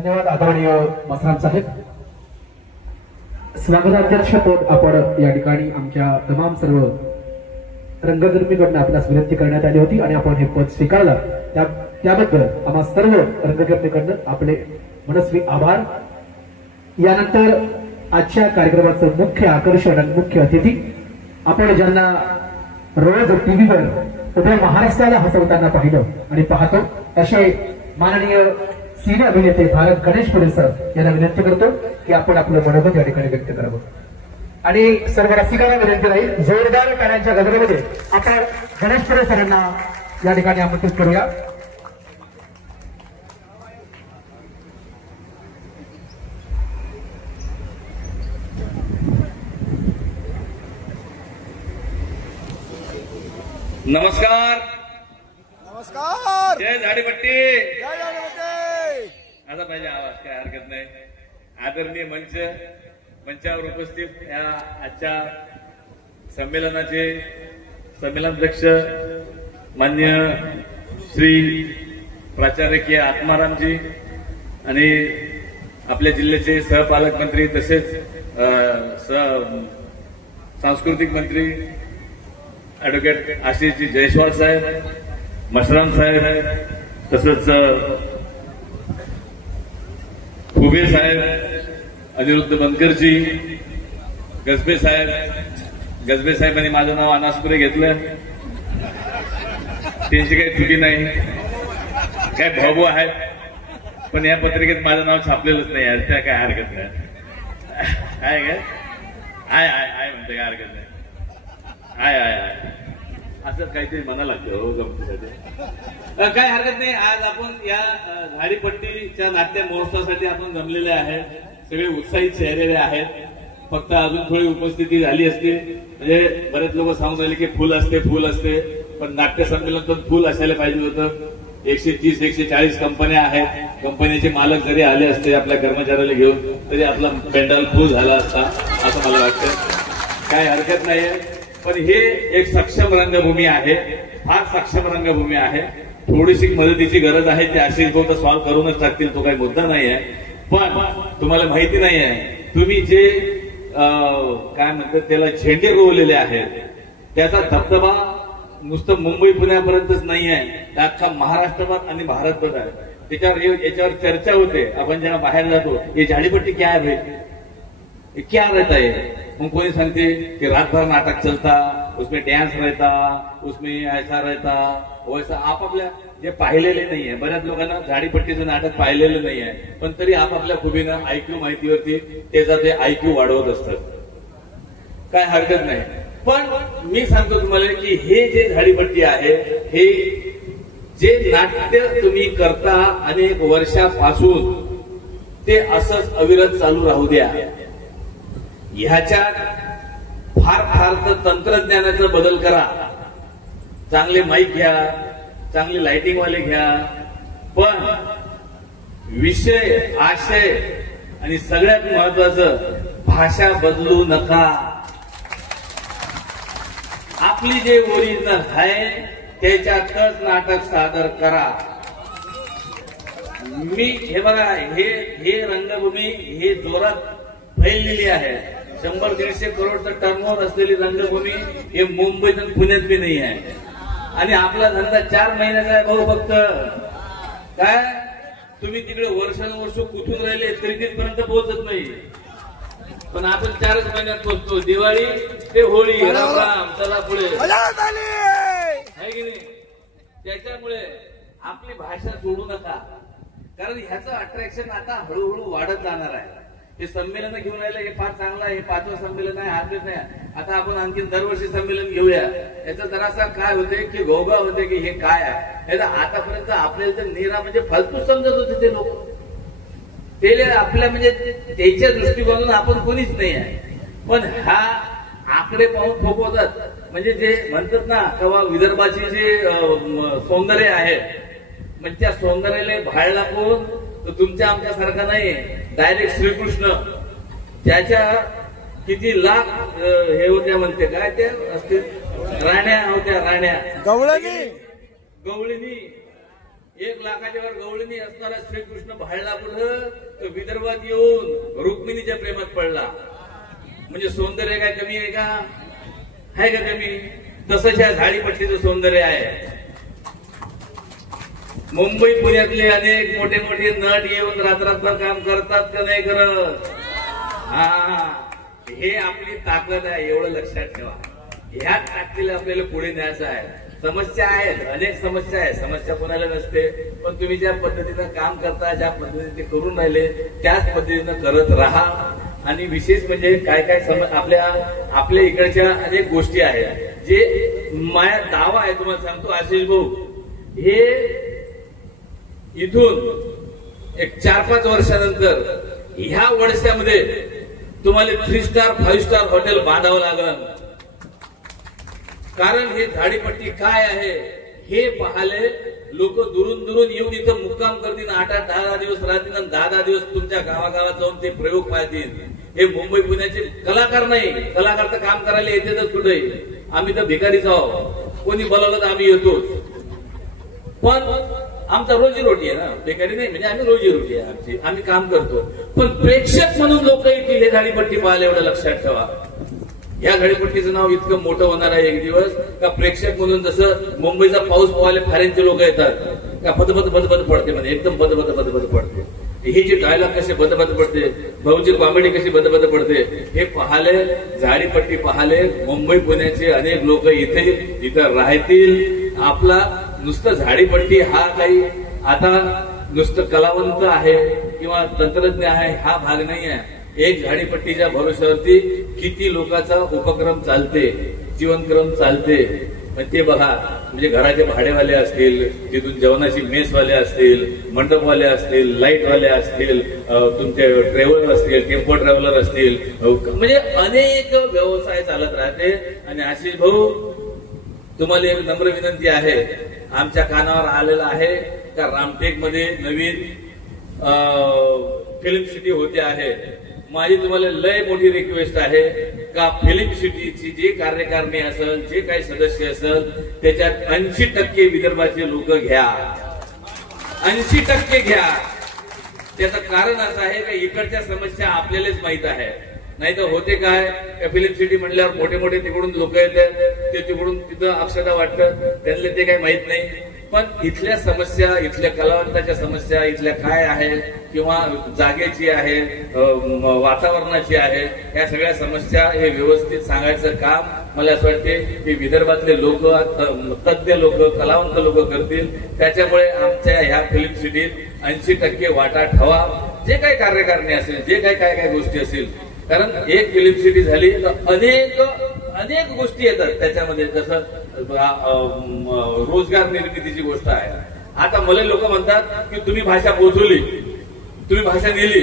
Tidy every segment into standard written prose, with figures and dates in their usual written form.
धन्यवाद आदरणीय मसराम साहेब. स्वागताध्यक्ष पद आपण या ठिकाणी आमच्या तमाम सर्व रंगकर्मीकडून आपल्यास विनंती करण्यात आली होती आणि आपण हे पद स्वीकारलं त्याबद्दल आम्हा सर्व रंगकर्मीकडून आपले मनस्वी आभार. यानंतर आजच्या कार्यक्रमाचं मुख्य आकर्षण आणि मुख्य अतिथी आपण ज्यांना रोज टीव्हीवर उभ्या महाराष्ट्राला हसवताना पाहिलं आणि पाहतो असे माननीय सिने अभिनेते भारत गणेश पुरे सर यांना विनंती करतो की आपण आपलं मनोगत या ठिकाणी व्यक्त करावं आणि सर्व रसिकांना विनंती राहील जोरदार टाळ्यांच्या गजरामध्ये आपण गणेश पुरे सरांना या ठिकाणी आमंत्रित करूया. नमस्कार. नमस्कार. जय झाडीपट्टी. जय झाडीपट्टी. असा पाहिजे आवाज, काय हरकत नाही. आदरणीय मंचावर उपस्थित या आजच्या संमेलनाचे संमेलनाध्यक्ष मान्य श्री प्राचार्य के आत्मारामजी आणि आपल्या जिल्ह्याचे सहपालकमंत्री तसेच सांस्कृतिक मंत्री ऍडव्होकेट आशिषजी जयस्वाल साहेब, मशराम साहेब, तसंच फुगे साहेब, अनिरुद्ध बनकरजी, गजबे साहेबांनी माझं नाव अनासपुरे घेतलं. त्यांची काही चुकी नाही, काय भाऊ आहेत, पण या पत्रिकेत माझं नाव छापलेलंच नाही आहे, त्या काय हरकत नाही. आहे काय आहे म्हणते, काय हरकत नाही. आहे असं काहीतरी म्हणा लागतं हो गमतीसाठी. काय हरकत नाही. आज आपण या झाडीपट्टीच्या नाट्य महोत्सवासाठी आपण जमलेले आहे. सगळे उत्साहित चेहरे आहेत. फक्त अजून थोडी उपस्थिती झाली असती म्हणजे बरेच लोक सांगून राहिले की फुल असते, पण नाट्य संमेलन पण फुल असायला पाहिजे होतं. 130-140 कंपन्या आहेत. कंपनीचे मालक जरी आले असते आपल्या कर्मचाऱ्याला घेऊन तरी आपला पेंडॉल फुल झाला असता असं मला वाटतं. काय हरकत नाहीये. पण हे एक सक्षम रंगभूमी आहे, फार सक्षम रंगभूमी आहे. थोडीशी मदतीची गरज आहे, ते आशिष भाऊ तर सॉल्व्ह करूनच टाकतील, तो काही मुद्दा नाही आहे. पण तुम्हाला माहिती नाही आहे, तुम्ही जे काय म्हणतात त्याला झेंडे रोवलेले आहेत त्याचा धबधबा नुसतं मुंबई पुण्यापर्यंतच नाही आहे, अख्खा महाराष्ट्रभर आणि भारतभर आहे. याच्यावर चर्चा होते. आपण जेव्हा बाहेर जातो, ये झाडीपट्टी क्या है, क्या रहता है. मग कोणी सांगते कि रात भर नाटक चलता, उसमें डांस रहता, उसमें ऐसा रहता वैसा. आपापल्या जे पाहिलेले नाहीये, बऱ्याच लोकांना झाडीपट्टीचं नाटक पाहिलेलं नाहीये, पण तरी आपापल्या खुबीनं आयक्यू माहितीवरती त्याचा ते आयक्यू वाढवत असतात. काय हरकत नाही. पण मी सांगतो तुम्हाला की हे जे झाडीपट्टी आहे, हे जे नाट्य तुम्ही करता अनेक वर्षापासून ते असंच अविरत चालू राहू द्या. ह्याच्यात फार तर तंत्रज्ञानाचा बदल करा. चांगले माईक घ्या, चांगले लाइटिंगवाले घ्या, पण विषय, आशय आणि सगळ्यात महत्वाचं भाषा बदलू नका. आपली जे ओरिजिनल आहे त्याच्यातच नाटक सादर करा. मी हे बघा, हे रंगभूमी हे जोरात फैललेली आहे. 100-150 करोडचं टर्नओव्हर असलेली रंगभूमी हे मुंबईत आणि पुण्यात बी नाही आहे. आणि आपला धंदा 4 महिन्याचा आहे भाऊ. फक्त काय तुम्ही तिकडे वर्षानुवर्ष कुठून राहिले तरी तिथपर्यंत पोहोचत नाही, पण आपण 4च महिन्यात पोहोचतो. दिवाळी ते होळी, राम चला पुढे, आहे की नाही. त्याच्यामुळे आपली भाषा सोडू नका, कारण ह्याचं अट्रॅक्शन आता हळूहळू वाढत जाणार आहे. हे संमेलन घेऊन राहिलं, हे फार चांगलं आहे. हे 5वं संमेलन आहे, हरकत नाही. आता आपण आणखी दरवर्षी संमेलन घेऊया. याचा जरासा काय होते की घोघा होते की हे काय आहे. आतापर्यंत आपल्याला तर निरा म्हणजे फालतू समजत होते ते लोक. ते आपल्या म्हणजे त्याच्या दृष्टिकोनातून आपण कोणीच नाही आहे. पण हा आकडे पाहून थोपवतात. म्हणजे जे म्हणतात ना तेव्हा विदर्भाचे जे सौंदर्य आहे, म्हणजे त्या सौंदर्याला भाळला कोण तर तुमच्या आमच्यासारखा नाही, डायरेक्ट श्रीकृष्ण. त्याच्या किती लाख हे होत्या म्हणते काय ते असतील, राण्या होत्या, राण्या, गवळणी 1 लाखाच्या वर गवळणी असणारा श्रीकृष्ण भाळला कुठं, तो विदर्भात येऊन रुक्मिणीच्या प्रेमात पडला. म्हणजे सौंदर्य काय कमी आहे का? आहे का कमी? तसंच या झाडीपट्टीचं सौंदर्य आहे. मुंबई पुण्यातले अनेक मोठे मोठे नट येऊन रात्रभर काम करतात का नाही करत? हा, हे आपली ताकद आहे, एवढं लक्षात ठेवा. ह्या ताकदीला आपल्याला पुढे न्यायचं आहे. समस्या आहेत, अनेक समस्या आहेत, समस्या कोणाला नसते, पण तुम्ही ज्या पद्धतीनं काम करता, ज्या पद्धतीने ते करून राहिले त्याच पद्धतीनं करत राहा. आणि विशेष म्हणजे काय काय आपल्या इकडच्या अनेक गोष्टी आहेत जे माझा दावा आहे, तुम्हाला सांगतो आशिष भाऊ, हे इथून एक 4-5 वर्षानंतर ह्या वर्षामध्ये तुम्हाला 3 स्टार 5 स्टार हॉटेल बांधावं लागलं. कारण हे झाडीपट्टी काय आहे हे पाहाले लोक दुरून दुरून येऊन इथं मुक्काम करतील, 8-8, 10-10 दिवस राहतील आणि 10-10 दिवस तुमच्या गावागावात जाऊन ते प्रयोग पाहतील. हे मुंबई पुण्याचे कलाकार नाही, कलाकार तर काम करायला येतेच कुठे. आम्ही तर भिकारीच आहोत, कोणी बोलावलं तर आम्ही येतोच, पण आमचा रोजीरोटी आहे ना, बेकारी नाही. म्हणजे आम्ही रोजीरोटी आहे आमची, आम्ही काम करतो. पण प्रेक्षक म्हणून लोक येतील हे झाडीपट्टी पाहायला, एवढं लक्षात ठेवा. या झाडीपट्टीचं नाव इतकं मोठं होणार आहे एक दिवस का प्रेक्षक म्हणून जसं मुंबईचा पाऊस पाहायला फॉरेनचे लोक येतात का बदबद बदबद पडते, म्हणजे एकदम बदबद बदबद पडते. ही जी डायलॉग कशी बदबद पडते, भाऊची कॉमेडी कशी बदबद पडते, हे पाहाले, झाडीपट्टी पाहाले मुंबई पुण्याचे अनेक लोक इथं राहतील. आपला नुसतं झाडीपट्टी हा काही आता नुसतं कलावंत आहे किंवा तंत्रज्ञ आहे हा भाग नाही आहे. एक झाडीपट्टीच्या भरोश्यावरती किती लोकांचा उपक्रम चालते, जीवनक्रम चालते. ते बघा, म्हणजे घराचे भाडेवाले असतील, तिथून जेवणाची मेसवाले असतील, मंडपवाले असतील, लाईटवाले असतील, तुमचे ट्रॅव्हलर असतील, टेम्पो ट्रॅव्हलर असतील, म्हणजे अनेक व्यवसाय चालत राहते. आणि आशिष भाऊ, तुम्हाला एक नम्र विनंती आहे, आमच्या कानावर आलेला आहे का रामटेकमध्ये नवीन फिल्म सिटी होते आहे. माझी तुम्हाला लय मोठी रिक्वेस्ट आहे का फिल्म सिटीची जी कार्यकारिणी असेल, जे काही सदस्य असेल, त्याच्यात 80% विदर्भाचे लोक घ्या, 80% घ्या. त्याचं कारण असं आहे का इकडच्या समस्या आपल्यालाच माहित आहे. नाही तर होते काय, फिल्म सिटी म्हणल्यावर मोठे मोठे तिकडून लोक येतात, ते तिकडून तिथं अक्षता वाटतं, त्यांना ते काही माहित नाही. पण इथल्या समस्या, इथल्या कलावंताच्या समस्या इथल्या काय आहे किंवा जागेची आहे, वातावरणाची आहे, या सगळ्या समस्या हे व्यवस्थित सांगायचं काम मला असं वाटते की विदर्भातले लोक, तज्ञ लोक, कलावंत लोक करतील. त्याच्यामुळे आमच्या ह्या फिल्म सिटीत 80% वाटा ठेवा. जे काही कार्यकारिणी असेल, जे काही काय काय गोष्टी असतील, कारण एक फिल्म सिटी झाली तर अनेक गोष्टी येतात त्याच्यामध्ये. जसं रोजगार निर्मितीची गोष्ट आहे. आता मला लोक म्हणतात की तुम्ही भाषा पोहोचवली, तुम्ही भाषा नेली,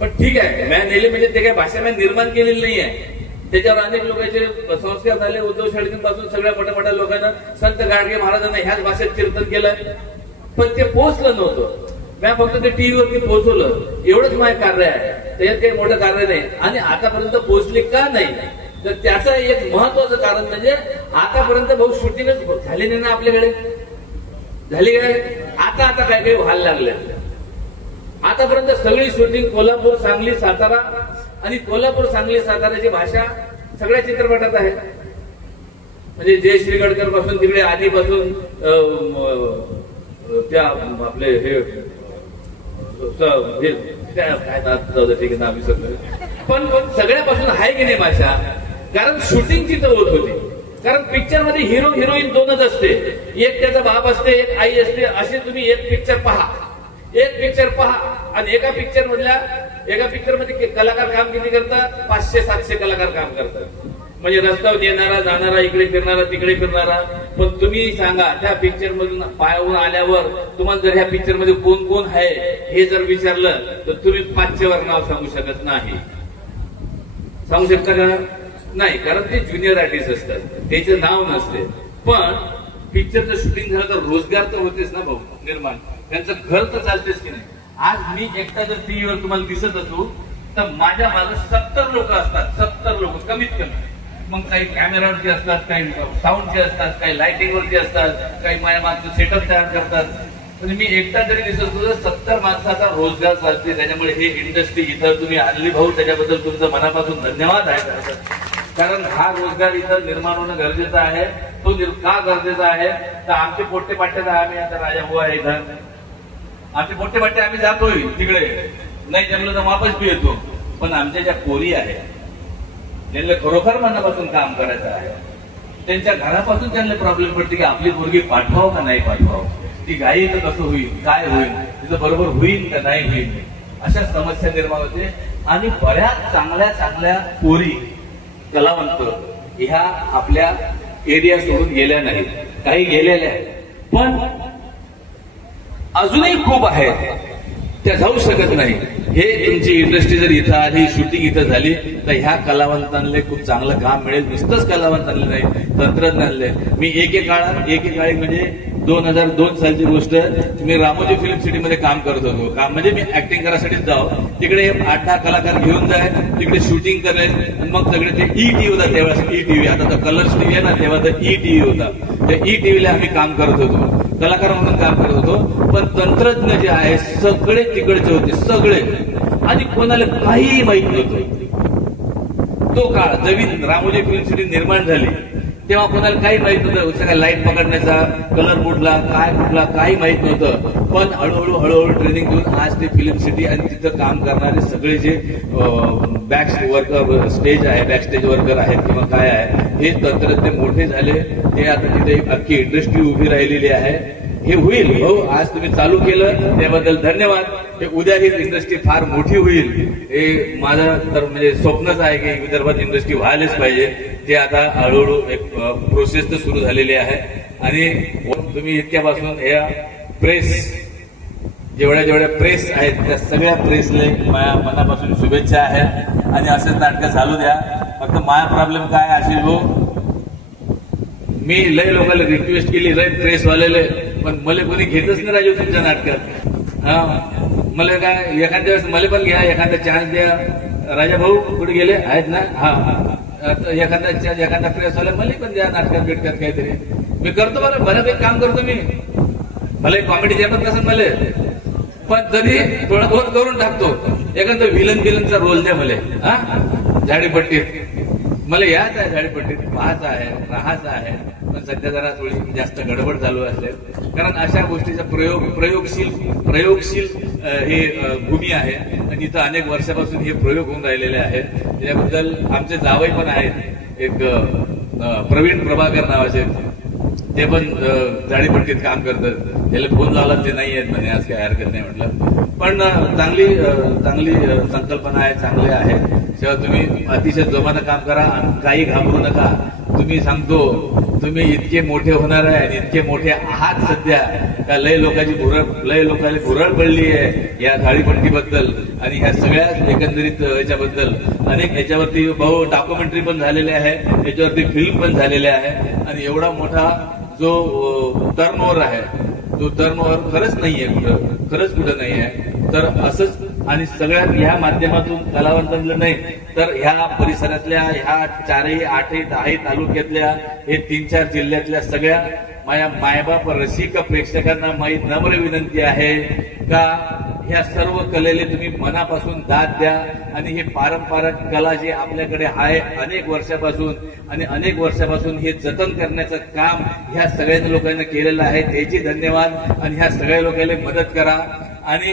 पण ठीक आहे, मी नेली म्हणजे ते काही भाषा मी निर्माण केलेली नाही आहे. त्याच्यावर अनेक लोकांचे संस्कार झाले. उद्धव शेळकेंपासून सगळ्या मोठ्या मोठ्या लोकांना, संत गाडगे महाराजांना ह्याच भाषेत कीर्तन केलं, पण ते पोहोचलं नव्हतं. मी फक्त ते टीव्हीवरती पोहोचवलं, एवढंच माझं कार्य आहे, त्याच्यात काही मोठं कार्य नाही. आणि आतापर्यंत पोहोचले का नाही, तर त्याचं एक महत्वाचं कारण म्हणजे आतापर्यंत भाऊ शूटिंगच झाली नाही ना आपल्याकडे. झाली काय? आता काय काही व्हायला लागले. आतापर्यंत सगळी शूटिंग कोल्हापूर, सांगली, सातारा, आणि कोल्हापूर, सांगली, साताराची भाषा सगळ्या चित्रपटात आहे. म्हणजे जय श्रीगडकर पासून तिकडे आधीपासून त्या आपले हे काय नाव विसरलं, पण सगळ्यापासून आहे की नाही भाषा. कारण शूटिंग तिथं होत होती. कारण पिक्चर मध्ये हिरो हिरोईन दोनच असते, एक त्याचा बाप असते, एक आई असते. असे तुम्ही एक पिक्चर पहा आणि एका पिक्चर मध्ये कलाकार काम किती करतात? 500-700 कलाकार काम करतात. म्हणजे रस्त्यावर येणारा जाणारा, इकडे फिरणारा तिकडे फिरणारा. पण तुम्ही सांगा, त्या पिक्चर मधून पायावरून आल्यावर तुम्हाला जर ह्या पिक्चर मध्ये कोण कोण आहे हे जर विचारलं तर तुम्ही 5च्या वर नाव सांगू शकत नाही. सांगू शकता का? नाही, कारण ते ज्युनियर आर्टिस्ट असतात, त्याचं नाव नसते. पण पिक्चरचं शूटिंग झालं तर रोजगार तर होतेच ना भाऊ निर्माण, त्यांचं घर तर चालतेच की नाही. आज मी एकटा जर टीव्हीवर तुम्हाला दिसत असू तर माझ्या मागे 70 लोक असतात, 70 लोक कमीत कमी. मग काही कॅमेरावरती असतात, काही साऊंडचे असतात, काही लाइटिंगवरती असतात, काही माझ्या मागचं सेटअप तयार करतात. म्हणजे मी एकटा जरी दिसत होतो 70 माणसाचा रोजगार चालते. त्याच्यामुळे ही इंडस्ट्री इथं तुम्ही आणली भाऊ, त्याच्याबद्दल तुमचं मनापासून धन्यवाद आहे. कारण हा रोजगार इथं निर्माण होणं गरजेचं आहे. तो का गरजेचा आहे तर आमचे पोट्टे पाट्टे आम्ही आता राजा भाऊ आहे इथं, आमचे पोट्टे पाट्टे आम्ही जातोय तिकडे, नाही जमलं तर वापस बी येतो. पण आमच्या ज्या पोरी आहेत त्यांना खरोखर मनापासून काम करायचं आहे. त्यांच्या घरापासून त्यांना प्रॉब्लेम पडते की आपली पोरगी पाठवावं का नाही पाठवावं, ती गाई तर कसं होईल, काय होईल, तिचं बरोबर होईल का नाही होईल, अशा समस्या निर्माण होते. आणि बऱ्याच चांगल्या चांगल्या पोरी कलावंत ह्या आपल्या एरिया सोडून गेल्या नाहीत, काही गेलेल्या आहेत, पण अजूनही खूप आहेत त्या जाऊ शकत नाही. हे तुमची इंडस्ट्री जर इथं आली, शूटिंग इथं झाली तर ह्या कलावंतांना खूप चांगलं काम मिळेल. नुसतंच कलावंतांना नाही, तंत्रज्ञानले. मी एकेकाळी म्हणजे 2002 सालची गोष्ट, मी रामोजी फिल्म सिटीमध्ये काम करत होतो. काम म्हणजे मी ऍक्टिंग करायसाठीच जाऊ, तिकडे 8-10 कलाकार घेऊन जाय, तिकडे शूटिंग करेल आणि मग सगळे ते ईटीव्ही होता तेव्हा, ईटीव्ही आता तर कलर्स टीव्ही आहे ना, तेव्हा तर ईटीव्ही होता. त्या ईटीव्हीला आम्ही काम करत होतो, कलाकार म्हणून काम करत होतो. पण तंत्रज्ञ जे आहे सगळे तिकडचे होते, सगळे, आणि कोणाला काहीही माहित नव्हतं. तो काळ नवीन रामोजी फिल्म सिटी निर्माण झाली तेव्हा कोणाला काही माहित नव्हतं, सगळ्या लाईट पकडण्याचा, कलर कुठला, काय काही माहित नव्हतं. पण हळूहळू ट्रेनिंग देऊन आज ते फिल्म सिटी आणि तिथं काम करणारे सगळे जे बॅक वर्कर, स्टेज आहे, बॅक स्टेज वर्कर आहेत किंवा काय आहे, हे तंत्रज्ञ मोठे झाले. ते आता तिथे अख्खी इंडस्ट्री उभी राहिलेली आहे. हे होईल भाऊ, आज तुम्ही चालू केलं त्याबद्दल धन्यवाद. हे उद्या ही इंडस्ट्री फार मोठी होईल, हे माझं तर म्हणजे स्वप्नच आहे की विदर्भात इंडस्ट्री व्हायलाच पाहिजे. ते आता हळूहळू एक प्रोसेस तर सुरू झालेली आहे. आणि तुम्ही इतक्यापासून या प्रेस, जेवढ्या प्रेस आहेत त्या सगळ्या प्रेसले माझ्या मनापासून शुभेच्छा आहेत. आणि असंच नाटकं चालू द्या. फक्त माझा प्रॉब्लेम काय आशिष भाऊ, मी लय लोकांना रिक्वेस्ट केली, लय प्रेसवालेले, पण मला कोणी घेतच नाही राजू तुमच्या नाटकात. हा, मला काय एखाद्या वेळेस मला पण घ्या, एखादा चान्स द्या. राजा भाऊ कुठे गेले आहेत ना, हा एखादा प्रेसवाला मला पण द्या नाटकात बिटकात काहीतरी. मी करतो बऱ्यापैकी काम करतो मी, मला कॉमेडी जमत नसेल मला, पण तरी थोडं बहुत करून टाकतो. एखादा विलनचा रोल द्या मला, हा झाडीपट्टीत. मला याच आहे, झाडीपट्टीत पाहायचं आहे, राहायचं आहे. पण सध्या जरा थोडी जास्त गडबड चालू असेल, कारण अशा गोष्टीचा प्रयोगशील हे भूमी आहे आणि इथं अनेक वर्षापासून हे प्रयोग होऊन राहिलेले आहेत. त्याच्याबद्दल आमचे जावई पण आहेत, एक प्रवीण प्रभाकर नावाचे, ते पण झाडीपट्टीत काम करतात. त्याला फोन लावला ते नाही आहेत म्हणे, आज काही हरकत नाही म्हटलं. पण चांगली संकल्पना आहे, चांगले आहे. तेव्हा तुम्ही अतिशय जोमानं काम करा आणि काही घाबरू नका. तुम्ही सांगतो तुम्ही इतके मोठे होणार आहे आणि इतके मोठे आहात सध्या का लय लोकांची भुरळ पडली आहे या झाडीपट्टीबद्दल आणि ह्या सगळ्या एकंदरीत याच्याबद्दल. अनेक याच्यावरती भाऊ डॉक्युमेंटरी पण झालेले आहे, याच्यावरती फिल्म पण झालेले आहे. आणि एवढा मोठा जो टर्नओव्हर आहे, तो टर्नओव्हर खरंच कुठं नाही आहे. तर असंच आणि सगळ्यात ह्या माध्यमातून कलावंतांना नाही तर ह्या परिसरातल्या ह्या 4ही 8ही 10ही तालुक्यातल्या हे 3-4 जिल्ह्यातल्या सगळ्या माझ्या मायबाप रसिक प्रेक्षकांना माझी नम्र विनंती आहे का ह्या सर्व कलेले तुम्ही मनापासून दाद द्या. आणि हे पारंपरिक कला जे आपल्याकडे आहे अनेक वर्षापासून हे जतन करण्याचं काम ह्या सगळ्या लोकांना केलेलं आहे, त्याची धन्यवाद. आणि ह्या सगळ्या लोकांना मदत करा आणि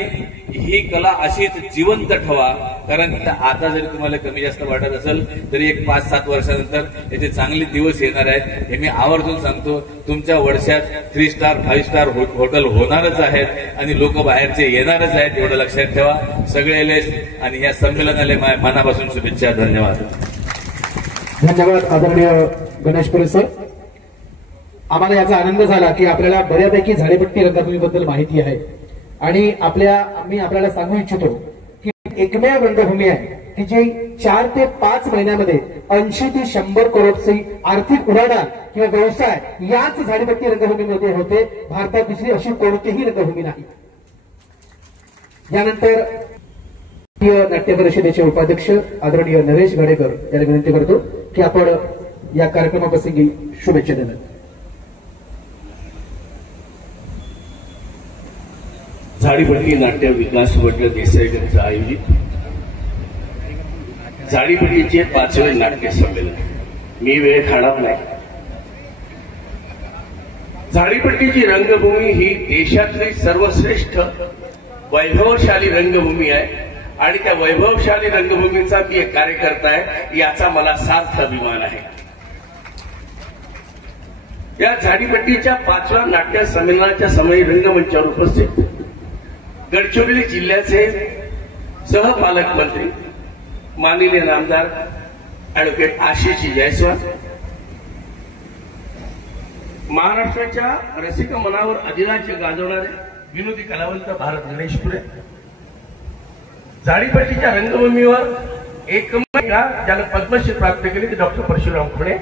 ही कला अशीच जिवंत ठेवा. कारण आता जरी तुम्हाला कमी जास्त वाटत असेल तरी एक 5-7 वर्षानंतर याचे चांगले दिवस येणार आहेत. हे मी आवर्जून सांगतो. तुमच्या वर्षात 3 स्टार 5 स्टार हॉटेल होणारच आहेत आणि लोक बाहेरचे येणारच आहेत, एवढं लक्षात ठेवा सगळेले. आणि या संमेलनाला मनापासून शुभेच्छा. धन्यवाद. धन्यवाद आदरणीय गणेश पुरे सर. आम्हाला याचा आनंद झाला की आपल्याला बऱ्यापैकी झाडीपट्टी रंगभूमीबद्दल माहिती आहे. आणि मी आपल्याला सांगू इच्छितो की एकमेव रंगभूमी आहे की जी 4 ते 5 महिन्यामध्ये 80 ते 100 करोडची आर्थिक उलाढाल किंवा व्यवसाय याच झाडीपट्टी रंगभूमीमध्ये होते. भारतात दुसरी अशी कोणतीही रंगभूमी नाही. यानंतर नाट्य परिषदेचे उपाध्यक्ष आदरणीय नरेश गडेकर यांना विनंती करतो की आपण या कार्यक्रमाप्रसंगी शुभेच्छा देणार. झाडीपट्टी नाट्य विकास मंडळ देसाईगंज आयोजित झाडीपट्टीचे 5वे नाट्य संमेलन. मी वेळ खाणार नाही. झाडीपट्टीची रंगभूमी ही देशातली सर्वश्रेष्ठ वैभवशाली रंगभूमी आहे आणि त्या वैभवशाली रंगभूमीचा मी एक कार्यकर्ता आहे, याचा मला सार्थ अभिमान आहे. या झाडीपट्टीच्या 5व्या नाट्य संमेलनाच्या समयी रंगमंचावर उपस्थित गडचिरोली जिल्ह्याचे सहपालकमंत्री माननीय नामदार ऍडव्होकेट आशिष जयस्वाल, महाराष्ट्राच्या रसिक मनावर अधिराज्य गाजवणारे विनोदी कलावंत भारत गणेशपुरे, झाडीपट्टीच्या रंगभूमीवर एकमेव ज्याला पद्मश्री प्राप्त केले ते डॉक्टर परशुराम खुणे,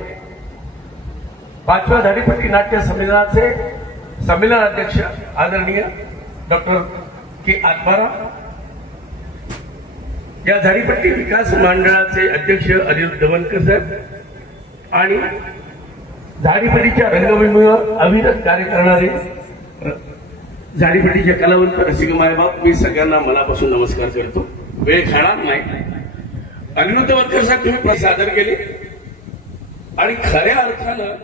5व्या झाडीपट्टी नाट्य संमेलनाचे संमेलन अध्यक्ष आदरणीय डॉक्टर के आत्मारा, या झाडीपट्टी विकास मंडळाचे अध्यक्ष अनिरुद्ध दवणकर साहेब आणि झाडीपट्टीच्या रंगभूमीवर अविरत कार्य करणारे झाडीपट्टीचे कलावंत रसिक मायबाप, मी सगळ्यांना मनापासून नमस्कार करतो. वेळ खाणार नाही. अनिरुद्ध दवणकर साहेब तुम्ही सादर केले आणि खऱ्या अर्थानं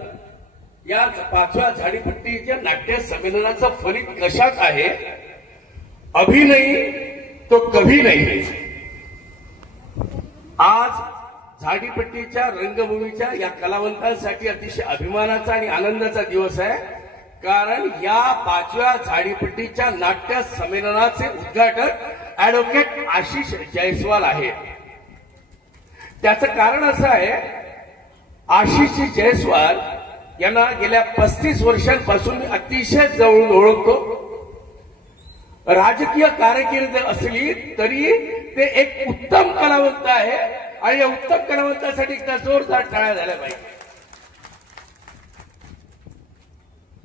या 5व्या झाडीपट्टीच्या नाट्य संमेलनाचं फलित कशात आहे? अभी नहीं तो कभी नहीं. आज झाडीपट्टीच्या रंगभूमीच्या या कलावंतांसाठी अतिशय अभिमानाचा आणि आनंदाचा दिवस आहे, कारण या 5व्या झाडीपट्टीच्या नाट्य संमेलनाचे उद्घाटक ऍडव्होकेट आशिष जयस्वाल आहे. त्याचं कारण असं आहे, आशिष जयस्वाल यांना गेल्या 35 वर्षांपासून मी अतिशय जवळून ओळखतो. राजकीय कारकीर्द असली तरी ते एक उत्तम कलावंत आहे आणि या उत्तम कलावंतासाठी एकदा जोरदार टाळ्या झाल्या पाहिजे.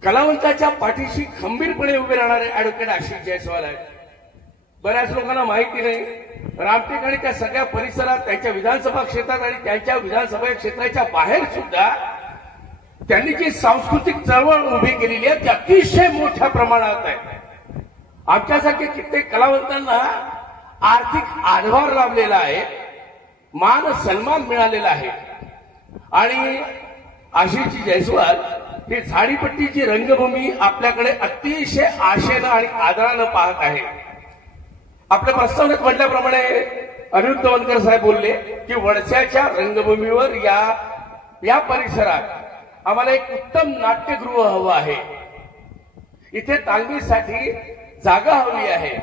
कलावंताच्या पाठीशी खंबीरपणे उभे राहणारे ऍडव्होकेट आशिष जयस्वाल आहेत. बऱ्याच लोकांना माहिती नाही, रामटेक आणि त्या सगळ्या परिसरात, त्यांच्या विधानसभा क्षेत्रात आणि त्यांच्या विधानसभा क्षेत्राच्या बाहेर सुद्धा त्यांनी जी सांस्कृतिक चळवळ उभी केलेली आहे ती अतिशय मोठ्या प्रमाणात आहे. आमच्यासारखे कित्येक कलावंतांना आर्थिक हातभार लाभलेला आहे, मान सन्मान मिळालेला आहे आणि आशिष जयस्वाल ही झाडीपट्टीची रंगभूमी आपल्याकडे अतिशय आशेनं आणि आदरानं पाहत आहे. आपल्या प्रस्तावनेत म्हटल्याप्रमाणे अनिरुद्ध दवणकर साहेब बोलले की वडसाच्या रंगभूमीवर या परिसरात आम्हाला एक उत्तम नाट्यगृह हवं आहे. इथे तालमीसाठी जागा हवी आहे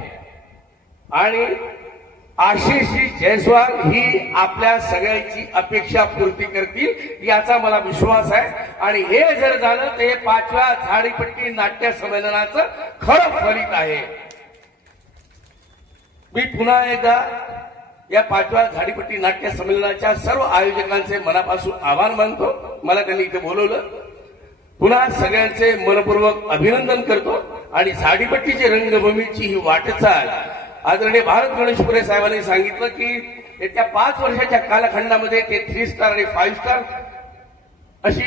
आणि आशिष जयस्वाल ही आपल्या सगळ्यांची अपेक्षा पूर्ती करतील याचा मला विश्वास आहे. आणि हे जर झालं तर हे 5व्या झाडीपट्टी नाट्य संमेलनाचं खरं फलित आहे. मी पुन्हा एकदा या 5व्या झाडीपट्टी नाट्य संमेलनाच्या सर्व आयोजकांचे मनापासून आभार मानतो. मला त्यांनी इथे बोलवलं. पुन्हा सगळ्यांचे मनपूर्वक अभिनंदन करतो आणि झाडीपट्टीची रंगभूमीची ही वाटचाल आदरणीय भारत गणेशपुरे साहेबांनी सांगितलं की येत्या 5 वर्षाच्या कालखंडामध्ये ते 3 स्टार आणि 5 स्टार अशी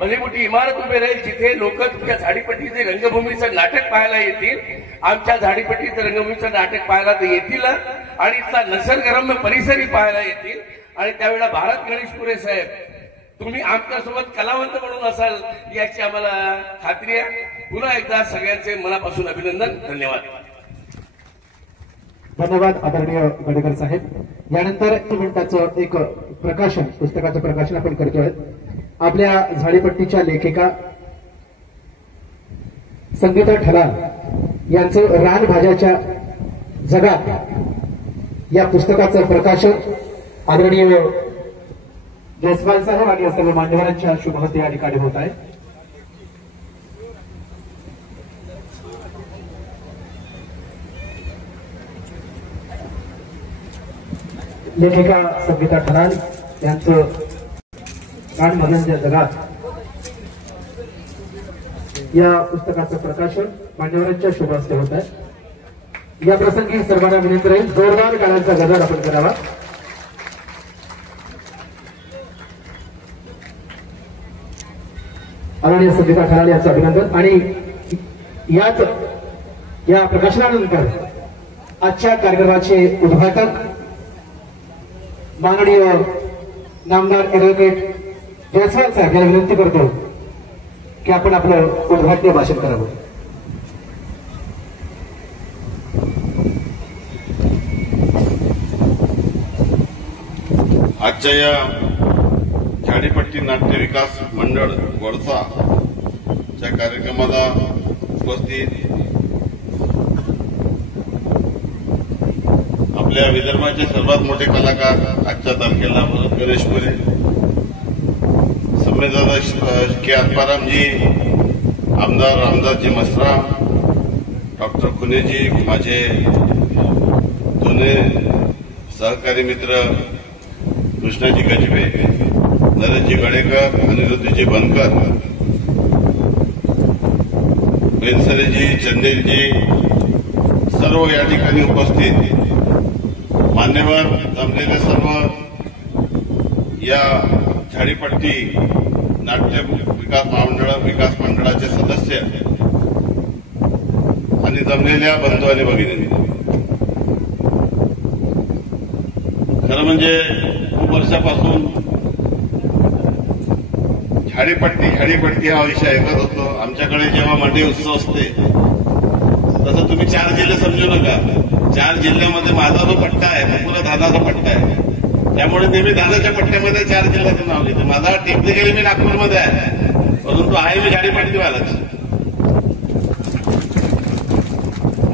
भली मोठी इमारत उभी राहील जिथे लोक तुमच्या झाडीपट्टीचे रंगभूमीचं नाटक पाहायला येतील. आमच्या झाडीपट्टीचं रंगभूमीचं नाटक पाहायला तर येतील आणि इथला निसर्गरम्य परिसरही पाहायला येतील. आणि त्यावेळेला भारत गणेशपुरे साहेब तुम्ही आमच्यासोबत कलावंत म्हणून असाल याची आम्हाला खात्री आहे. पुन्हा एकदा सगळ्यांचे मनापासून अभिनंदन. धन्यवाद. धन्यवाद आदरणीय गडेकर साहेब. यानंतर मिनिटाचं एक प्रकाशन, पुस्तकाचं प्रकाशन आपण करतोय. आपल्या झाडीपट्टीच्या लेखिका संगीता ठलाल यांचं रानभाज्याच्या जगात या पुस्तकाचं प्रकाशन आदरणीय जयस्वाल साहेब आणि सर्व मान्यवरांच्या शुभ हस्ते या ठिकाणी होत आहे. लेखिका संगीता ठलाल यांचं रानभाज्याच्या जगात या पुस्तकाचं प्रकाशन मान्यवरांच्या शुभ हस्ते होत आहे. या प्रसंगी सर्वांना विनंती राहील जोरदार गाण्याचा गजर आपण करावा. आदरणीय संगीता खराडे यांचं अभिनंदन. आणि या प्रकाशनानंतर आजच्या कार्यक्रमाचे उद्घाटक माननीय नामदार ॲडव्होकेट जयस्वाल साहेब यांना विनंती करतो की आपण आपलं उद्घाटनीय भाषण करावं. आजच्या या झाडीपट्टी नाट्य विकास मंडळ वडसाच्या कार्यक्रमाला उपस्थित आपल्या विदर्भाचे सर्वात मोठे कलाकार आजच्या तारखेला भरत गणेशपुरे, सम्मेदादा के आत्मारामजी, आमदार रामदासजी मसराम, डॉक्टर खुनेजी, माझे जुने सहकारी मित्र कृष्णाजी गजबे, नरेशजी गडेकर, अनिरुद्धजी बनकर, बेनसरेजी, चंदेलजी, सर्व या ठिकाणी उपस्थित मान्यवर जमलेले सर्व या झाडीपट्टी नाट्य विकास मंडळाचे सदस्य आणि जमलेल्या बंधू आणि भगिनी, खरं म्हणजे खूप वर्षापासून झाडीपट्टी हा विषय ऐकत होतो. आमच्याकडे जेव्हा मंडी उत्सव असते तसं तुम्ही 4 जिल्हे समजू नका. 4 जिल्ह्यामध्ये माझा जो पट्टा आहे तो पुरा दादाचा पट्टा आहे. त्यामुळे नेहमी दादाच्या पट्ट्यामध्ये 4 जिल्ह्याचं नाव घेते. माझा टेक्निकली मी नागपूरमध्ये आहे, परंतु आहे मी झाडीपट्टीवालाच.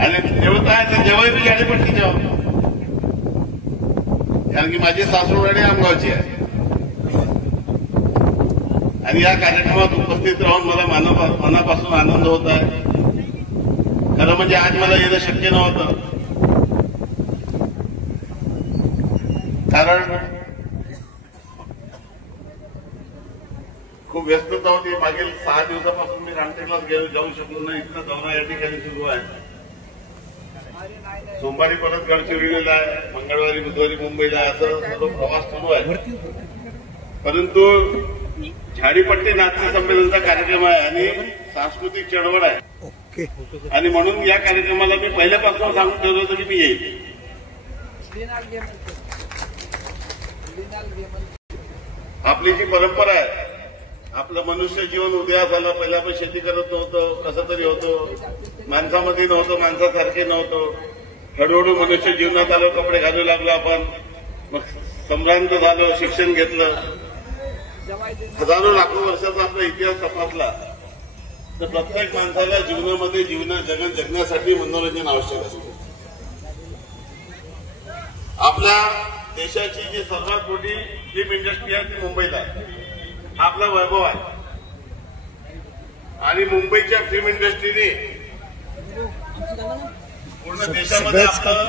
आणि जेव्हा आहे तर जेव्हाही मी झाडीपट्टी जेव्हा, कारण की माझी सासरवाडी आमगावची आहे. आणि या कार्यक्रमात उपस्थित राहून मला मनापासून आनंद होत आहे. खरं म्हणजे आज मला येणं शक्य नव्हतं, कारण खूप व्यस्तता होती. मागील 6 दिवसापासून मी रामटेकलाच जाऊ शकलो नाही. इथला दौरा या ठिकाणी सुरू आहे. सोमवारी परत गडचिरोलीला आहे, मंगळवारी बुधवारी मुंबईला आहे, असं सर्व प्रवास सुरू आहे. परंतु झाडीपट्टी नाट्य संमेलनाचा कार्यक्रम आहे आणि सांस्कृतिक चळवळ आहे. आणि म्हणून या कार्यक्रमाला मी पहिल्यापासून सांगून ठेवलं होतं की मी येईल. आपली जी परंपरा आहे, आपलं मनुष्य जीवन उदयास आलं. पहिल्या आपण शेती करत नव्हतो, कसं तरी होतो, माणसामध्ये नव्हतं, माणसासारखे नव्हतो. हळूहळू मनुष्य जीवनात आलो, कपडे घालू लागलो आपण, मग संभ्रांत झालो, शिक्षण घेतलं. हजारो लाखो वर्षाचा आपला इतिहास तपासला तर प्रत्येक माणसाला जीवनामध्ये जगन जगण्यासाठी मनोरंजन आवश्यक असते. आपल्या देशाची जी सर्वात मोठी फिल्म इंडस्ट्री आहे ती मुंबईला आहे. आपला वैभव आहे. आणि मुंबईच्या फिल्म इंडस्ट्रीने पूर्ण देशामध्ये आपलं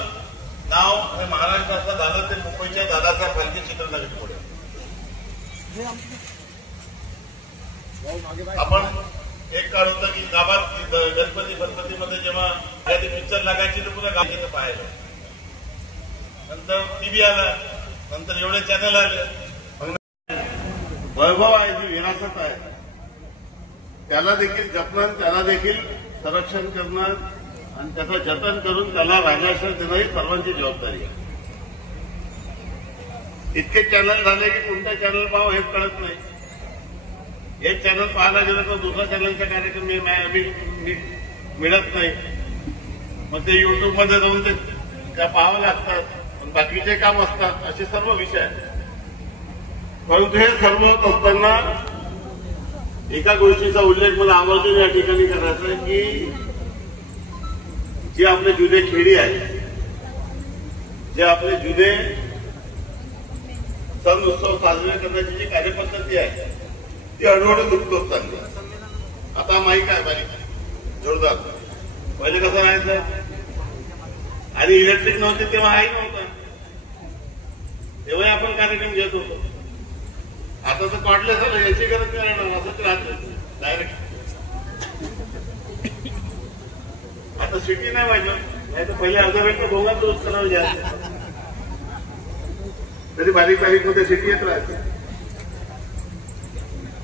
नाव हे महाराष्ट्राचं झालं ते मुंबईच्या दादासाहेब फाल्के चित्रनगरी पुढे. आपण एक काळ होतं की गावात गणपतीमध्ये जेव्हा एखादी पिक्चर लागायची तर पुन्हा गावात पाहायला. नंतर टीव्ही आला, नंतर एवढे चॅनल आले. वैभव आहे, जी विरासत आहे, त्याला देखील जपणं, त्याला देखील संरक्षण करणं आणि त्याचं जतन करून त्याला राजाश्रय देणं ही सर्वांची जबाबदारी आहे. इतके चॅनल झाले की कोणता चॅनल पाहावं हेच कळत नाही. एक चॅनल पाहायला गेलं तर दुसऱ्या चॅनलचा कार्यक्रम मिळत नाही. मग ते युट्यूबमध्ये जाऊन ते त्या पाहावं लागतात, पण बाकीचे काम असतात. असे सर्व विषय आहेत. परंतु हे सर्व होत असताना एका गोष्टीचा उल्लेख मला आवर्जून या ठिकाणी करायचा आहे की जे आपले जुने खेडी आहेत, जे आपले जुने सण उत्सव साजरे करण्याची जी कार्यपद्धती आहे ती हळूहळू लुप्त होत चालली. आता माईक आहे बारीक जोरदार. पहिले कसं राहायचं, आणि इलेक्ट्रिक नव्हते तेव्हा हाही नव्हता, तेव्हाही आपण कार्यक्रम घेत होतो. आता तर कॉर्डलेस झालं, याची गरज नाही राहणार, असं ते राहतं डायरेक्ट. आता सिटी नाही पाहिजे, नाही तर पहिले अर्धा वेळ तर दोघांच रोज करावं जायचं, तरी बारीक बारीक मध्ये सिटी येत राहते.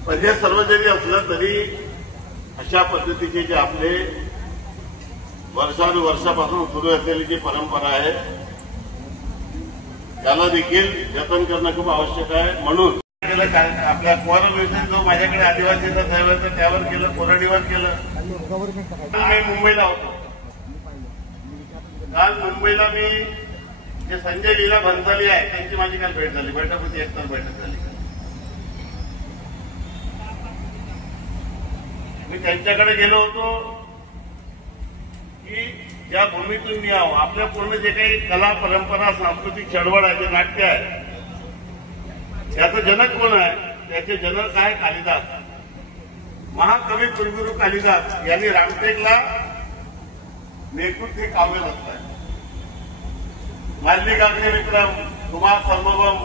पण हे सर्व जरी असलं तरी अशा पद्धतीचे जे आपले वर्षानुवर्षापासून सुरू असलेली जी परंपरा आहे त्याला देखील जतन करणं खूप आवश्यक आहे. म्हणून आपल्या कोरविषयी जो माझ्याकडे आदिवासीचा साहेब तर त्यावर केलं, कोरडीवर केलं. मी मुंबईला होतो. काल मुंबईला मी जे संजय लीला भन्साली आहे त्यांची माझी काल भेट झाली. बैठक होती, एक तास बैठक झाली. मी त्यांच्याकडे गेलो होतो की ज्या भूमीतून मी आहो आपल्या पूर्ण जे काही कला परंपरा सांस्कृतिक चळवळ आहे, जे नाट्य आहे, त्याचं जनक कोण आहे? त्याचे जनक आहे कालिदास. महाकवी कुलगुरू कालिदास यांनी रामटेकला मेघदूत हे काव्य रचलंय. मालविका अग्निविक्रम, कुमार सर्वभम,